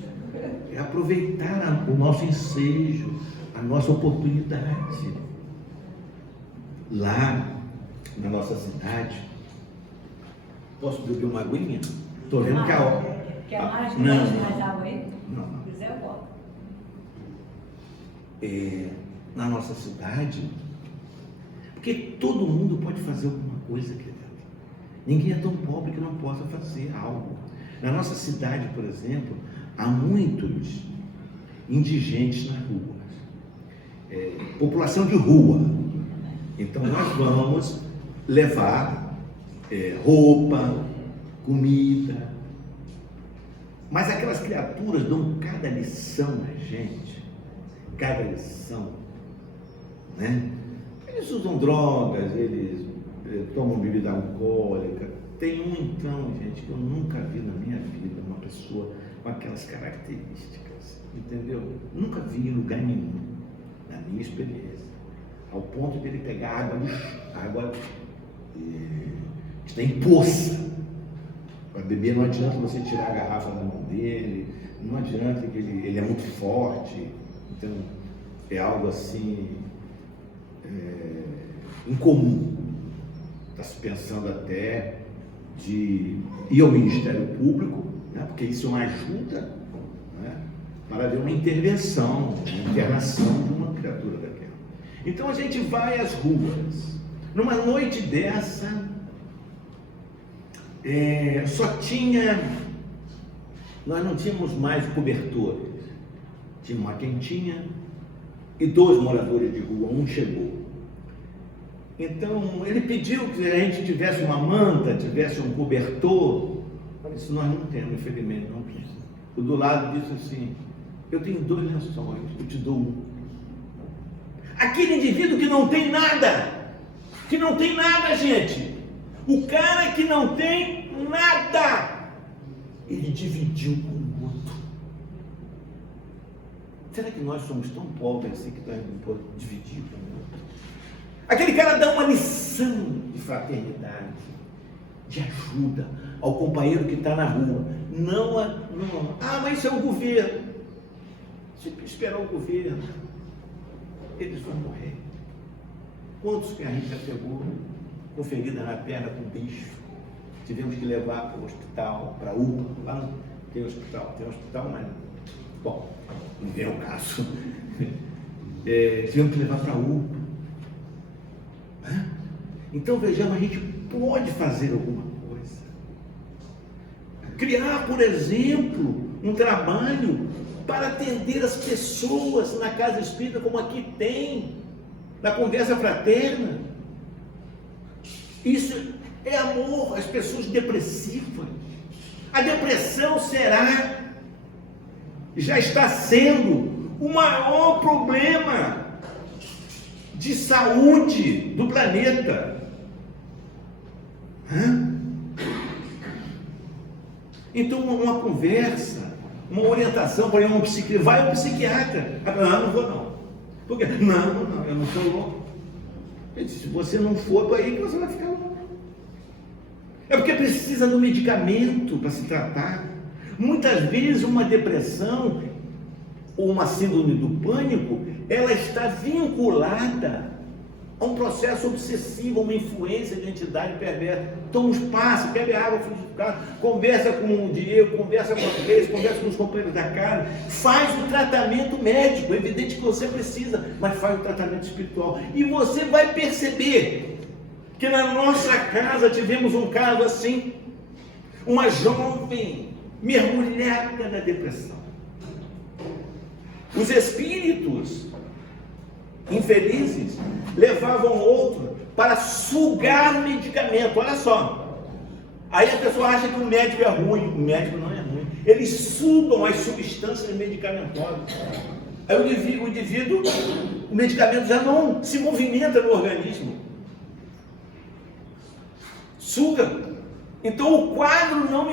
é aproveitar o nosso ensejo, a nossa oportunidade. Lá na nossa cidade, posso beber uma aguinha? Estou vendo que a hora. Quer mais? Não. Mais água aí? Não. Se quiser, eu boto. Na nossa cidade, porque todo mundo pode fazer alguma coisa, querido. Ninguém é tão pobre que não possa fazer algo. Na nossa cidade, por exemplo, há muitos indigentes na rua. População de rua. Então nós vamos levar roupa, comida. Mas aquelas criaturas dão cada lição a gente. Cada lição. Né? Eles usam drogas, eles tomam bebida alcoólica. Tem um então, gente, que eu nunca vi na minha vida, uma pessoa com aquelas características, entendeu? Nunca vi em lugar nenhum, na minha experiência, ao ponto de ele pegar água que tem poça. Para beber não adianta você tirar a garrafa da mão dele, não adianta que ele é muito forte, então é algo assim incomum. Está se pensando até de ir ao Ministério Público, né, porque isso é uma ajuda, né, para haver uma intervenção, uma internação de uma criatura daquela. Então a gente vai às ruas. Numa noite dessa, nós não tínhamos mais cobertores, tinha uma quentinha e 2 moradores de rua, um chegou. Então, ele pediu que a gente tivesse uma manta, tivesse um cobertor. Eu disse, nós não temos, infelizmente, não temos. O do lado disse assim, eu tenho 2 lençóis, eu te dou um. Aquele indivíduo que não tem nada, gente. O cara que não tem nada, ele dividiu com o outro. Será que nós somos tão pobres assim que nós não podemos dividir com o outro? Aquele cara dá uma lição de fraternidade, de ajuda ao companheiro que está na rua. Não, mas isso é o governo. Se esperar o governo, eles vão morrer. Quantos que a gente já pegou com ferida na perna, com bicho, tivemos que levar para o hospital, para a UPA, lá não tem hospital, mas, bom, não vem ao caso. Tivemos que levar para a UPA. Então vejamos, a gente pode fazer alguma coisa. Criar, por exemplo, um trabalho para atender as pessoas na casa espírita, como aqui tem, na conversa fraterna. Isso é amor às pessoas depressivas. A depressão já está sendo o maior problema de saúde do planeta. Então, uma conversa, uma orientação, por exemplo, vai ao psiquiatra. Não vou não. Por quê? Não, eu não sou louco. Ele disse, se você não for, aí que você vai ficar louco. É porque precisa do medicamento para se tratar. Muitas vezes uma depressão ou uma síndrome do pânico, ela está vinculada a um processo obsessivo, a uma influência de entidade perversa. Toma um espaço, bebe água frutificada, conversa com o Diego, conversa com a Cris, conversa com os companheiros da casa, faz o tratamento médico. É evidente que você precisa, mas faz o tratamento espiritual. E você vai perceber que na nossa casa tivemos um caso assim, uma jovem mergulhada na depressão. Os espíritos infelizes levavam outro para sugar medicamento. Olha só, aí a pessoa acha que o médico é ruim. O médico não é ruim, eles sugam as substâncias medicamentosas. Aí o indivíduo, o medicamento já não se movimenta no organismo, suga. Então o quadro não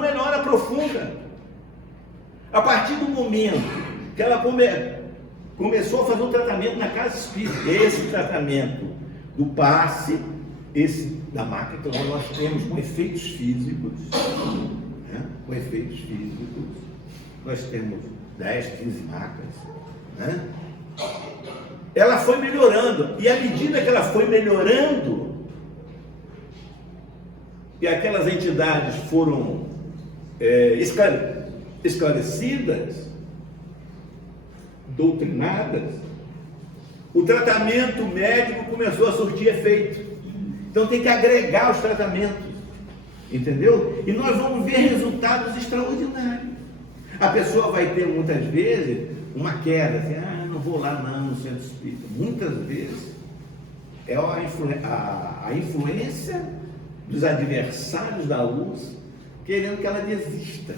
melhora, aprofunda. A partir do momento que ela começou a fazer um tratamento na casa espírita, esse tratamento do passe, esse da máquina, então nós temos com efeitos físicos, né? Com efeitos físicos, nós temos 10, 15 máquinas, né? Ela foi melhorando, e à medida que ela foi melhorando, e aquelas entidades foram esclarecidas, doutrinadas, o tratamento médico começou a surtir efeito. Então tem que agregar os tratamentos, entendeu? E nós vamos ver resultados extraordinários. A pessoa vai ter muitas vezes uma queda, assim, não vou lá não no centro espírita. Muitas vezes é a influência dos adversários da luz querendo que ela desista,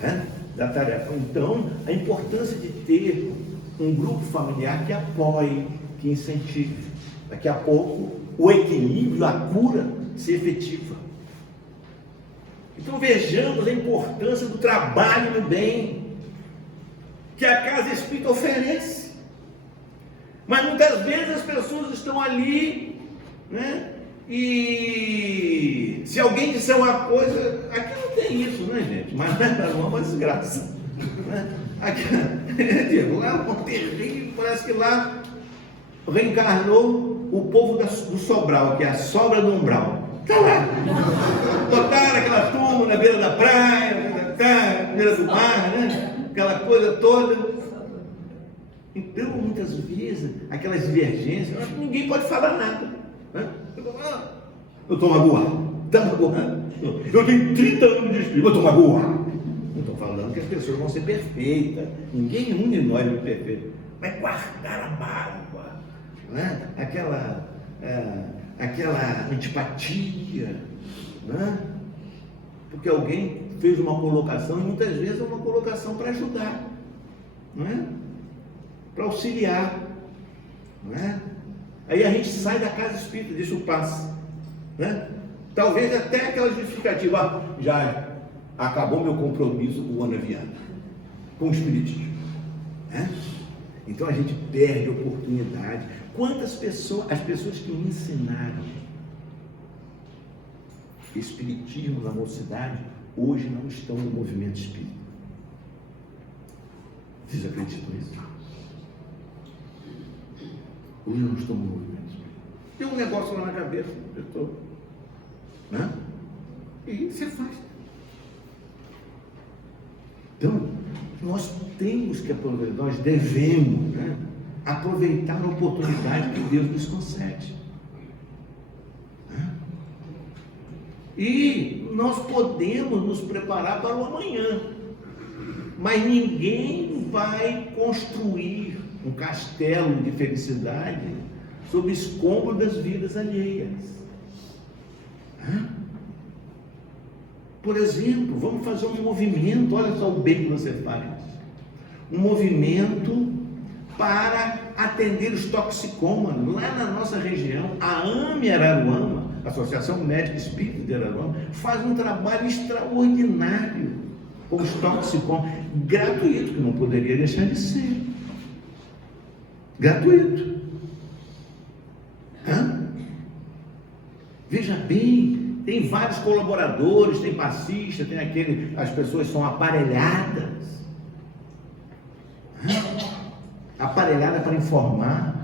né, da tarefa. Então, a importância de ter um grupo familiar que apoie, que incentive. Daqui a pouco, o equilíbrio, a cura se efetiva. Então, vejamos a importância do trabalho no bem que a casa espírita oferece. Mas muitas vezes as pessoas estão ali, né? E se alguém disser uma coisa, aqui não tem isso, né, gente? Mas é uma desgraça, né? Aqui, lá é um terrível, parece que lá reencarnou o povo do Sobral, que é a sobra do umbral. Está lá. Botaram aquela turma na beira da praia, na beira do mar, né? Aquela coisa toda. Então, muitas vezes, aquelas divergências, ninguém pode falar nada, né? Eu estou magoado, está magoado. Eu tenho 30 anos de espírito, eu estou magoado. Não estou falando que as pessoas vão ser perfeitas. Nenhum de nós é perfeito. Vai guardar a mágoa, né? Aquela antipatia, né? Porque alguém fez uma colocação, e muitas vezes é uma colocação para ajudar, né? Para auxiliar. Aí a gente sai da casa espírita, deixa o passe, né? Talvez até aquela justificativa, já acabou meu compromisso com o Ana Viana, com o espiritismo, né? Então a gente perde a oportunidade. Quantas pessoas, as pessoas que me ensinaram espiritismo na mocidade, hoje não estão no movimento espírita. Vocês acreditam nisso? Hoje não estão no movimento espírita. Tem um negócio lá na cabeça da pessoa, né? E se afasta. Então, nós temos que aproveitar, nós devemos, né, aproveitar a oportunidade que Deus nos concede. Né? E nós podemos nos preparar para o amanhã, mas ninguém vai construir um castelo de felicidade sob escombro das vidas alheias. Né? Por exemplo, vamos fazer um movimento, olha só o bem que você faz. Um movimento para atender os toxicômanos. Lá na nossa região, a AME Araruama, Associação Médica Espírita de Araruama, faz um trabalho extraordinário com os toxicômanos, gratuito, que não poderia deixar de ser. Gratuito. Hã? Veja bem, tem vários colaboradores, tem passista, tem as pessoas são aparelhadas. Aparelhada para informar.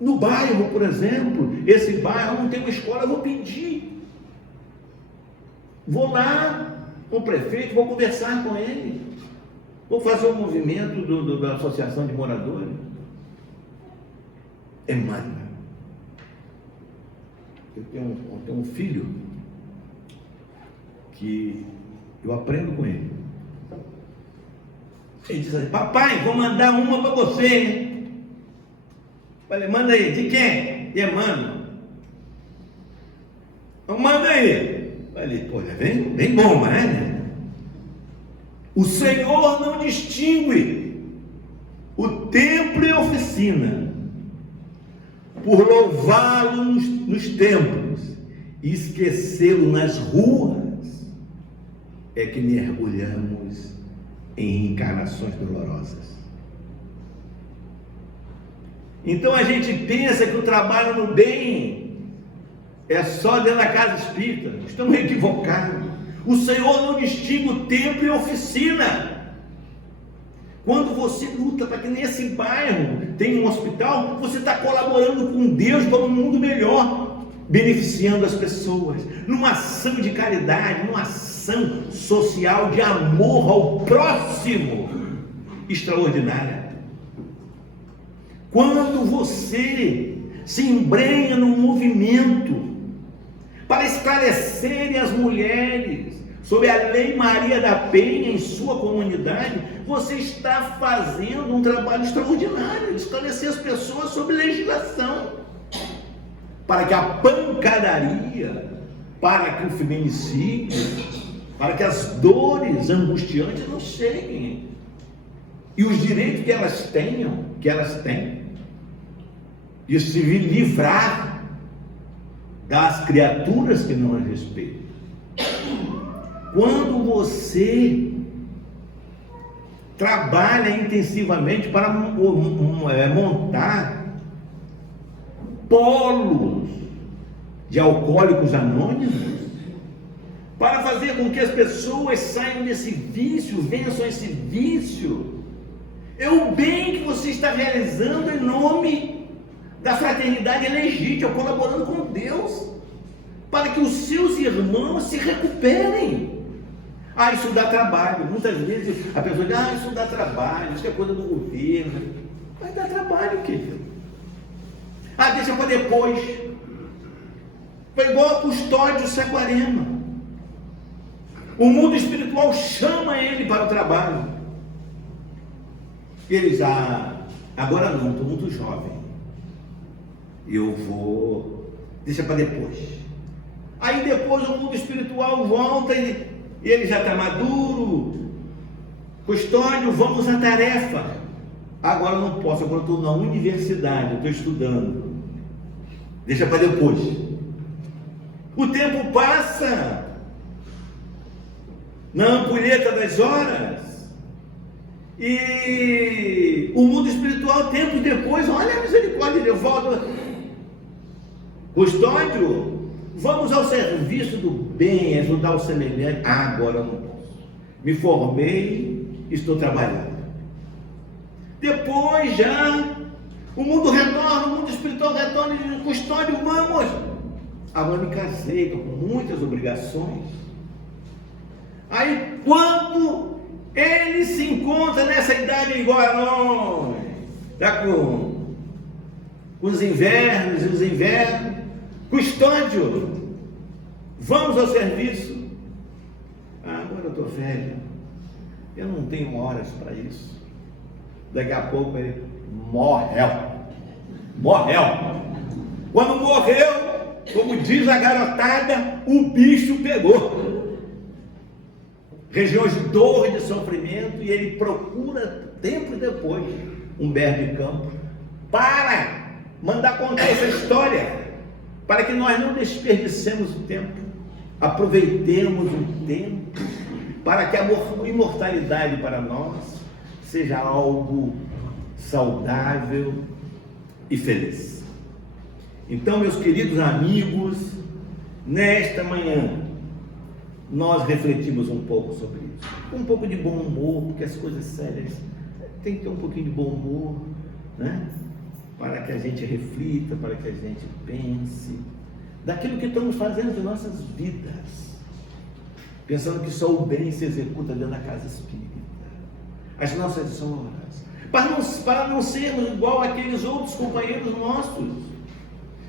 No bairro, por exemplo, esse bairro não tem uma escola, eu vou pedir. Vou lá com o prefeito, vou conversar com ele. Vou fazer um movimento da associação de moradores. Emmanuel. Eu tenho um filho que eu aprendo com ele. Ele diz assim: papai, vou mandar uma para você, hein? Falei: manda aí. De quem? De Emmanuel. Então manda aí. Falei: pô, bem bom, né? O Senhor não distingue o templo e a oficina, por louvá-lo nos templos e esquecê-lo nas ruas, é que mergulhamos em encarnações dolorosas. Então a gente pensa que o trabalho no bem é só dentro da casa espírita. Estamos equivocados. O Senhor não distingue o templo e a oficina. Quando você luta para que nesse bairro tenha um hospital, você está colaborando com Deus para um mundo melhor, beneficiando as pessoas, numa ação de caridade, numa ação social de amor ao próximo, extraordinária. Quando você se embrenha num movimento para esclarecerem as mulheres sobre a Lei Maria da Penha em sua comunidade, você está fazendo um trabalho extraordinário de esclarecer as pessoas sobre legislação, para que a pancadaria, para que o feminicídio, para que as dores angustiantes não cheguem, e os direitos que elas têm, de se livrar das criaturas que não as respeitam. Quando você trabalha intensivamente para montar polos de alcoólicos anônimos, para fazer com que as pessoas saiam desse vício, vençam esse vício, é o bem que você está realizando em nome da fraternidade legítima, colaborando com Deus, para que os seus irmãos se recuperem. Isso dá trabalho. Muitas vezes a pessoa diz: isso dá trabalho, isso é coisa do governo. Mas dá trabalho, querido. Deixa para depois. Foi igual a Custódio Saquarema. O mundo espiritual chama ele para o trabalho. E ele diz: agora não, estou muito jovem. Eu vou, deixa para depois. Aí depois o mundo espiritual volta e ele já está maduro. Custódio, vamos à tarefa. Agora eu não posso, agora eu estou na universidade, eu estou estudando. Deixa para depois. O tempo passa. Na ampulheta das horas. E o mundo espiritual, tempos depois, olha a misericórdia de volta. Custódio, vamos ao serviço do bem, ajudar o semelhante. Agora eu não posso. Me formei, estou trabalhando. Depois já, o mundo retorna, o mundo espiritual retorna, e Custódio, vamos. Agora me casei, estou com muitas obrigações. Aí quando ele se encontra nessa idade igual a nós, está com os invernos e os invernos, Custódio, vamos ao serviço. Agora eu estou velho, eu não tenho horas para isso. Daqui a pouco ele morreu. Quando morreu, como diz a garotada, o bicho pegou. Regiões de dor e de sofrimento, e ele procura, tempos depois, Humberto de Campos, para mandar contar essa história, para que nós não desperdicemos o tempo, aproveitemos o tempo, para que a imortalidade para nós seja algo saudável e feliz. Então, meus queridos amigos, nesta manhã, nós refletimos um pouco sobre isso, com um pouco de bom humor, porque as coisas sérias tem que ter um pouquinho de bom humor, né? Para que a gente reflita, para que a gente pense daquilo que estamos fazendo de nossas vidas, pensando que só o bem se executa dentro da casa espírita, as nossas horas, para não sermos igual àqueles outros companheiros nossos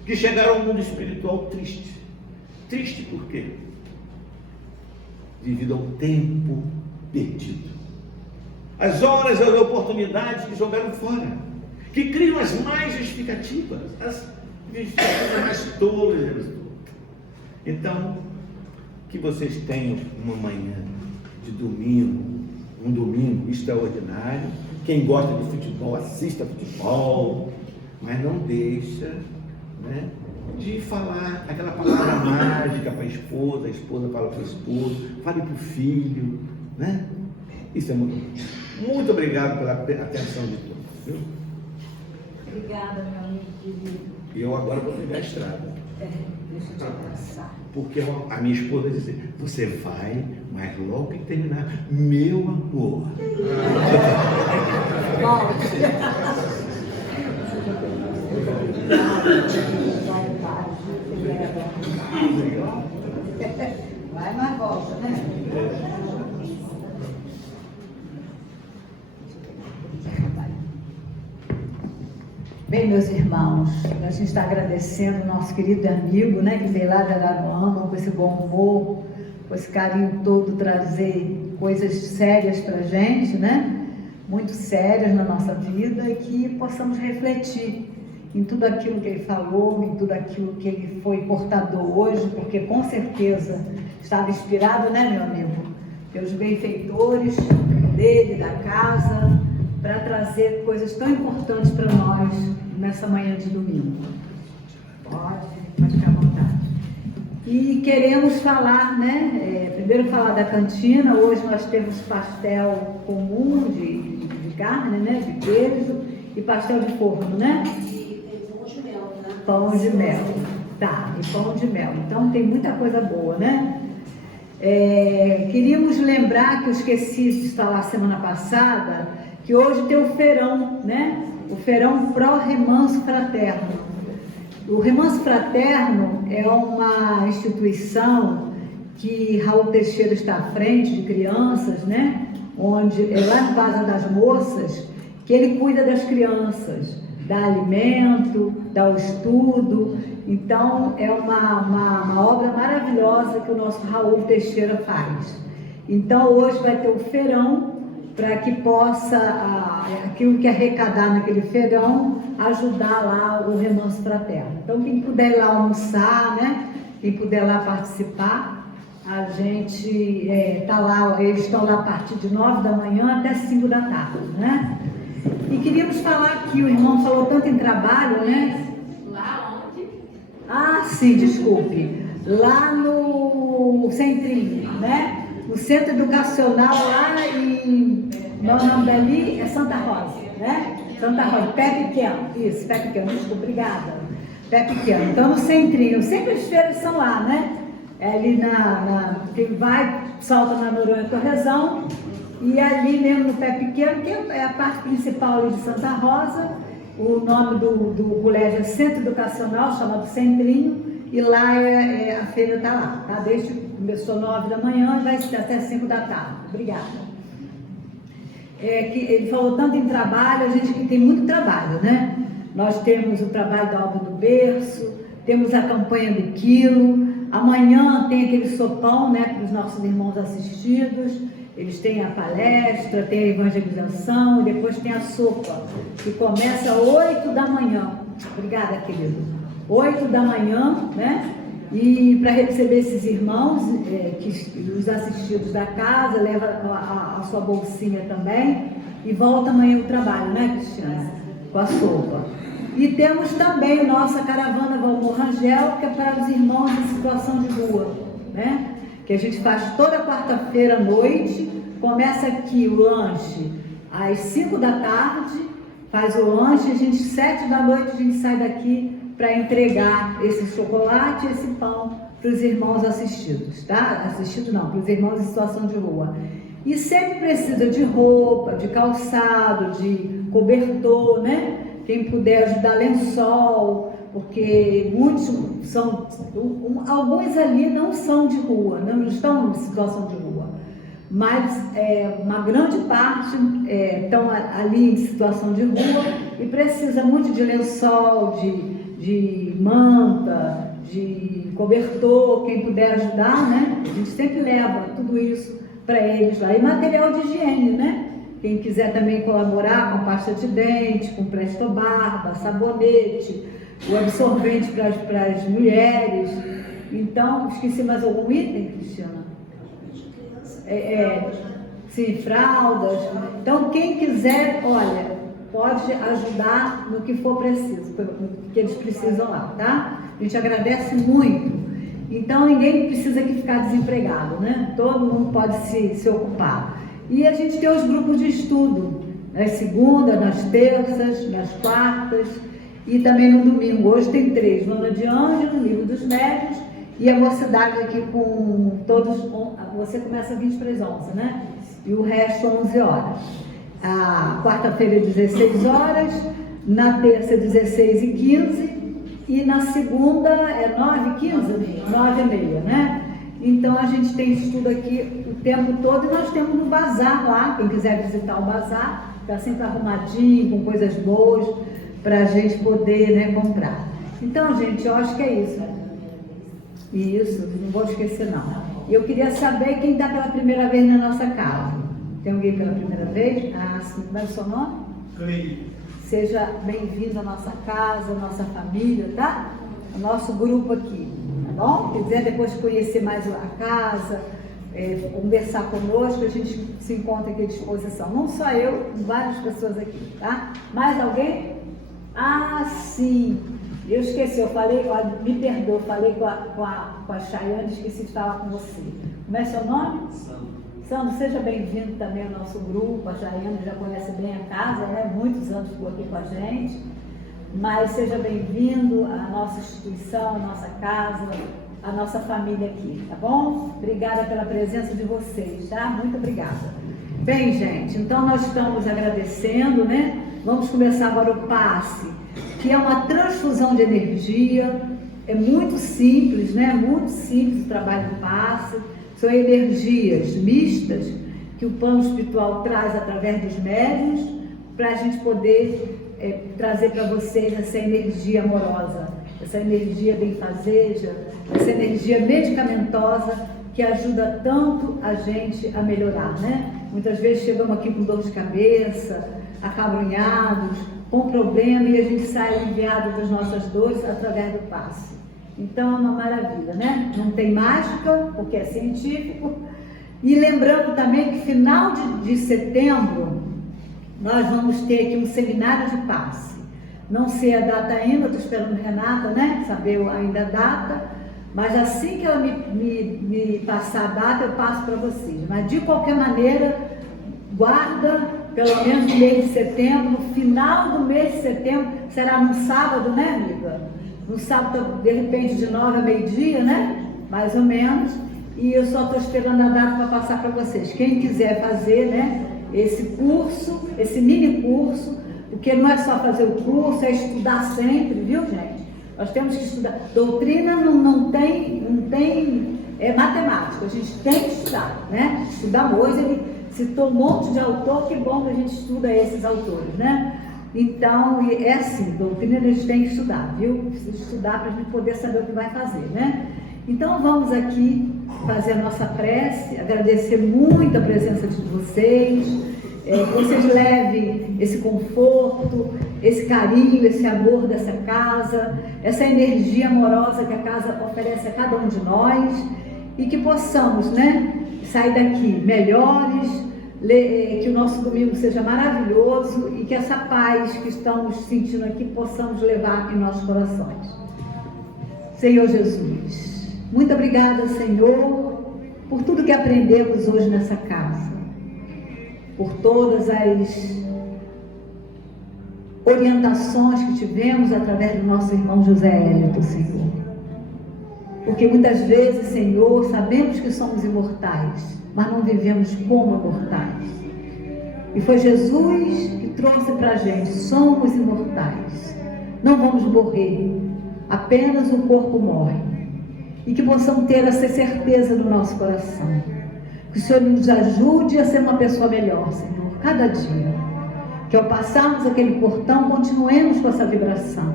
que chegaram ao mundo espiritual triste por quê? Devido ao tempo perdido, as horas e as oportunidades que jogaram fora, que criam as mais justificativas, as justificativas mais tolas. Então, que vocês tenham uma manhã de domingo, um domingo extraordinário. Quem gosta de futebol, assista futebol, mas não deixa, né, de falar aquela palavra mágica para a esposa fala para o esposo, fale para o filho, né? Isso é muito obrigado pela atenção de todos, viu? Obrigada, meu amigo querido. E eu agora vou pegar a estrada. Deixa eu te abraçar. Porque a minha esposa disse, você vai, mas logo que terminar, meu amor. Vai, mas volta, né? Bem, meus irmãos, a gente está agradecendo o nosso querido amigo, né, que veio lá de Araruama, com esse bom humor, com esse carinho todo, trazer coisas sérias para a gente, né, muito sérias na nossa vida, e que possamos refletir em tudo aquilo que ele falou, em tudo aquilo que ele foi portador hoje, porque com certeza estava inspirado, né, meu amigo, pelos benfeitores dele, da casa, para trazer coisas tão importantes para nós nessa manhã de domingo. Pode ficar à vontade. E queremos falar, né? Primeiro falar da cantina. Hoje nós temos pastel comum de carne, né? De queijo e pastel de forno, né? E tem pão de mel, né? Pão de mel. Tá, e pão de mel. Então tem muita coisa boa, né? Queríamos lembrar que eu esqueci de falar semana passada, que hoje tem o feirão, né? O feirão Pro Remanso Fraterno. O Remanso Fraterno é uma instituição que Raul Teixeira está à frente, de crianças, né? Onde é lá no Vaza das Moças, que ele cuida das crianças, dá alimento, dá o estudo. Então é uma obra maravilhosa que o nosso Raul Teixeira faz. Então hoje vai ter o feirão, para que possa, aquilo que arrecadar naquele feirão, ajudar lá o Remanso Fraterno. Então, quem puder ir lá almoçar, né? Quem puder lá participar, a gente está lá, eles estão lá a partir de 9 da manhã até 5 da tarde, né? E queríamos falar aqui, o irmão falou tanto em trabalho, né? Lá onde? Ah, sim, desculpe. Lá no Centrinho, né? O Centro Educacional lá em... Meu nome dali é Santa Rosa, né? Santa Rosa, Pé Pequeno. Isso, Pé Pequeno, desculpa, obrigada. Pé Pequeno. Então, no Centrinho, sempre as feiras são lá, né? É ali quem vai, salta na Noronha Torrezão, e ali mesmo no Pé Pequeno, que é a parte principal ali de Santa Rosa, o nome do colégio é Centro Educacional, chamado Centrinho, e lá a feira está lá, tá? Desde que começou 9 da manhã e vai até 5 da tarde. Obrigada. Que ele falou tanto em trabalho, a gente que tem muito trabalho, né? Nós temos o trabalho da obra do berço, temos a campanha do quilo, amanhã tem aquele sopão, né, para os nossos irmãos assistidos, eles têm a palestra, tem a evangelização, e depois tem a sopa, que começa às 8 da manhã. Obrigada, querido. 8 da manhã, né? E para receber esses irmãos, os assistidos da casa, leva a sua bolsinha também, e volta amanhã o trabalho, né, Cristiana? Com a sopa. E temos também nossa caravana Valmor Rangel, que é para os irmãos em situação de rua, né? Que a gente faz toda quarta-feira à noite, começa aqui o lanche às 5 da tarde, faz o lanche, a gente 7 da noite a gente sai daqui para entregar esse chocolate e esse pão para os irmãos assistidos, tá? Assistidos não, para os irmãos em situação de rua. E sempre precisa de roupa, de calçado, de cobertor, né? Quem puder ajudar, lençol, porque muitos são, alguns ali não são de rua, não estão em situação de rua, mas uma grande parte estão ali em situação de rua e precisa muito de lençol, de manta, de cobertor, quem puder ajudar, né? A gente sempre leva tudo isso para eles lá. E material de higiene, né? Quem quiser também colaborar com pasta de dente, com presto barba, sabonete, o absorvente para as mulheres. Então, esqueci mais algum item, Cristiana? Sim, fraldas. Então, quem quiser, olha, pode ajudar no que for preciso, no que eles precisam lá, tá? A gente agradece muito. Então, ninguém precisa aqui ficar desempregado, né? Todo mundo pode se ocupar. E a gente tem os grupos de estudo, nas segundas, nas terças, nas quartas e também no domingo. Hoje tem 3, Nona de Ângelo, Livro dos Médios e a mocidade aqui com todos, você começa 20 para as 11, né? E o resto 11 horas. A quarta-feira 16 horas, na terça 16h15 e na segunda é 9h15? 9h30, né? Então a gente tem estudo aqui o tempo todo e nós temos no bazar lá, quem quiser visitar o bazar, está sempre arrumadinho, com coisas boas para a gente poder, né, comprar. Então, gente, eu acho que é isso. Isso, não vou esquecer não. Eu queria saber quem está pela primeira vez na nossa casa. Tem alguém pela primeira vez? Ah, sim. Como é o seu nome? Cleide. Seja bem-vindo à nossa casa, à nossa família, tá? Ao nosso grupo aqui. Tá bom? Se quiser depois conhecer mais a casa, conversar conosco, a gente se encontra aqui à disposição. Não só eu, várias pessoas aqui, tá? Mais alguém? Ah, sim! Eu esqueci, eu falei, me perdoa, eu falei com a Chayane, esqueci de falar com você. Como é seu nome? Sandro, seja bem-vindo também ao nosso grupo. A Chayane já conhece bem a casa, né? Muitos anos ficou aqui com a gente. Mas seja bem-vindo à nossa instituição, à nossa casa, à nossa família aqui, tá bom? Obrigada pela presença de vocês, tá? Muito obrigada. Bem, gente, então nós estamos agradecendo, né? Vamos começar agora o passe, que é uma transfusão de energia. É muito simples, né? Muito simples o trabalho do passe. São energias mistas que o plano espiritual traz através dos médiuns para a gente poder trazer para vocês essa energia amorosa, essa energia benfazeja, essa energia medicamentosa que ajuda tanto a gente a melhorar, né? Muitas vezes chegamos aqui com dor de cabeça, acabrunhados, com problema e a gente sai aliviado das nossas dores através do passe. Então é uma maravilha, né? Não tem mágica, porque é científico. E lembrando também que final de setembro nós vamos ter aqui um seminário de passe. Não sei a data ainda, estou esperando a Renata, né? Saber ainda a data, mas assim que ela me passar a data, eu passo para vocês. Mas de qualquer maneira, guarda pelo menos no mês de setembro, no final do mês de setembro, será num sábado, né, amiga? No sábado, de repente, de 9 a meio-dia, né? Mais ou menos. E eu só estou esperando a data para passar para vocês. Quem quiser fazer, né, esse curso, esse mini curso, porque não é só fazer o curso, é estudar sempre, viu, gente? Nós temos que estudar. Doutrina não tem matemática, a gente tem que estudar, né? Estudar hoje, ele citou um monte de autor, que bom que a gente estuda esses autores, né? Então, é assim, doutrina a gente tem que estudar, viu? Precisa estudar para a gente poder saber o que vai fazer, né? Então, vamos aqui fazer a nossa prece, agradecer muito a presença de vocês, que vocês levem esse conforto, esse carinho, esse amor dessa casa, essa energia amorosa que a casa oferece a cada um de nós, e que possamos, né, sair daqui melhores, que o nosso domingo seja maravilhoso e que essa paz que estamos sentindo aqui possamos levar em nossos corações. Senhor Jesus, muito obrigada, Senhor, por tudo que aprendemos hoje nessa casa, por todas as orientações que tivemos através do nosso irmão José Hélito, Senhor. Porque muitas vezes, Senhor, sabemos que somos imortais, mas não vivemos como imortais. E foi Jesus que trouxe para a gente: somos imortais, não vamos morrer, apenas o corpo morre. E que possamos ter essa certeza no nosso coração. Que o Senhor nos ajude a ser uma pessoa melhor, Senhor, cada dia. Que ao passarmos aquele portão, continuemos com essa vibração,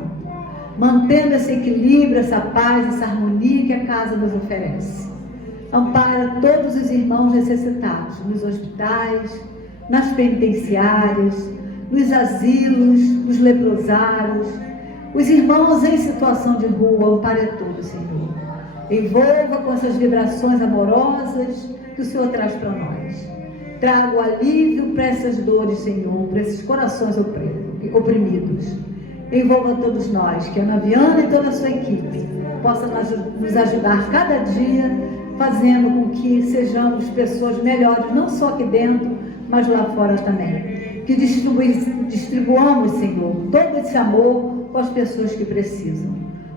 mantendo esse equilíbrio, essa paz, essa harmonia que a casa nos oferece. Ampara todos os irmãos necessitados, nos hospitais, nas penitenciárias, nos asilos, nos leprosários, os irmãos em situação de rua, ampare todos, Senhor. Envolva com essas vibrações amorosas que o Senhor traz para nós. Traga o alívio para essas dores, Senhor, para esses corações oprimidos. Envolva todos nós, que a Ana Viana e toda a sua equipe possa nos ajudar cada dia, fazendo com que sejamos pessoas melhores, não só aqui dentro, mas lá fora também. Que distribuamos, Senhor, todo esse amor com as pessoas que precisam.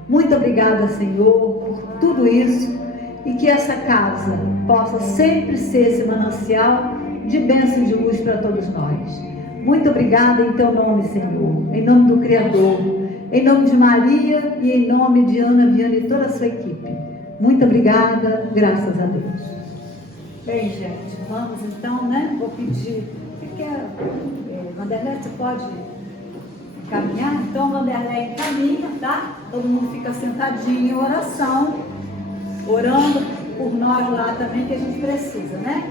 Muito obrigada, Senhor, por tudo isso, e que essa casa possa sempre ser esse manancial de bênção e de luz para todos nós. Muito obrigada em teu nome, Senhor, em nome do Criador, em nome de Maria e em nome de Ana Viana e toda a sua equipe. Muito obrigada, graças a Deus. Bem, gente, vamos então, né? Vou pedir, você quer, Vanderlei, você pode caminhar? Então, Vanderlei caminha, tá? Todo mundo fica sentadinho em oração, orando por nós lá também, que a gente precisa, né?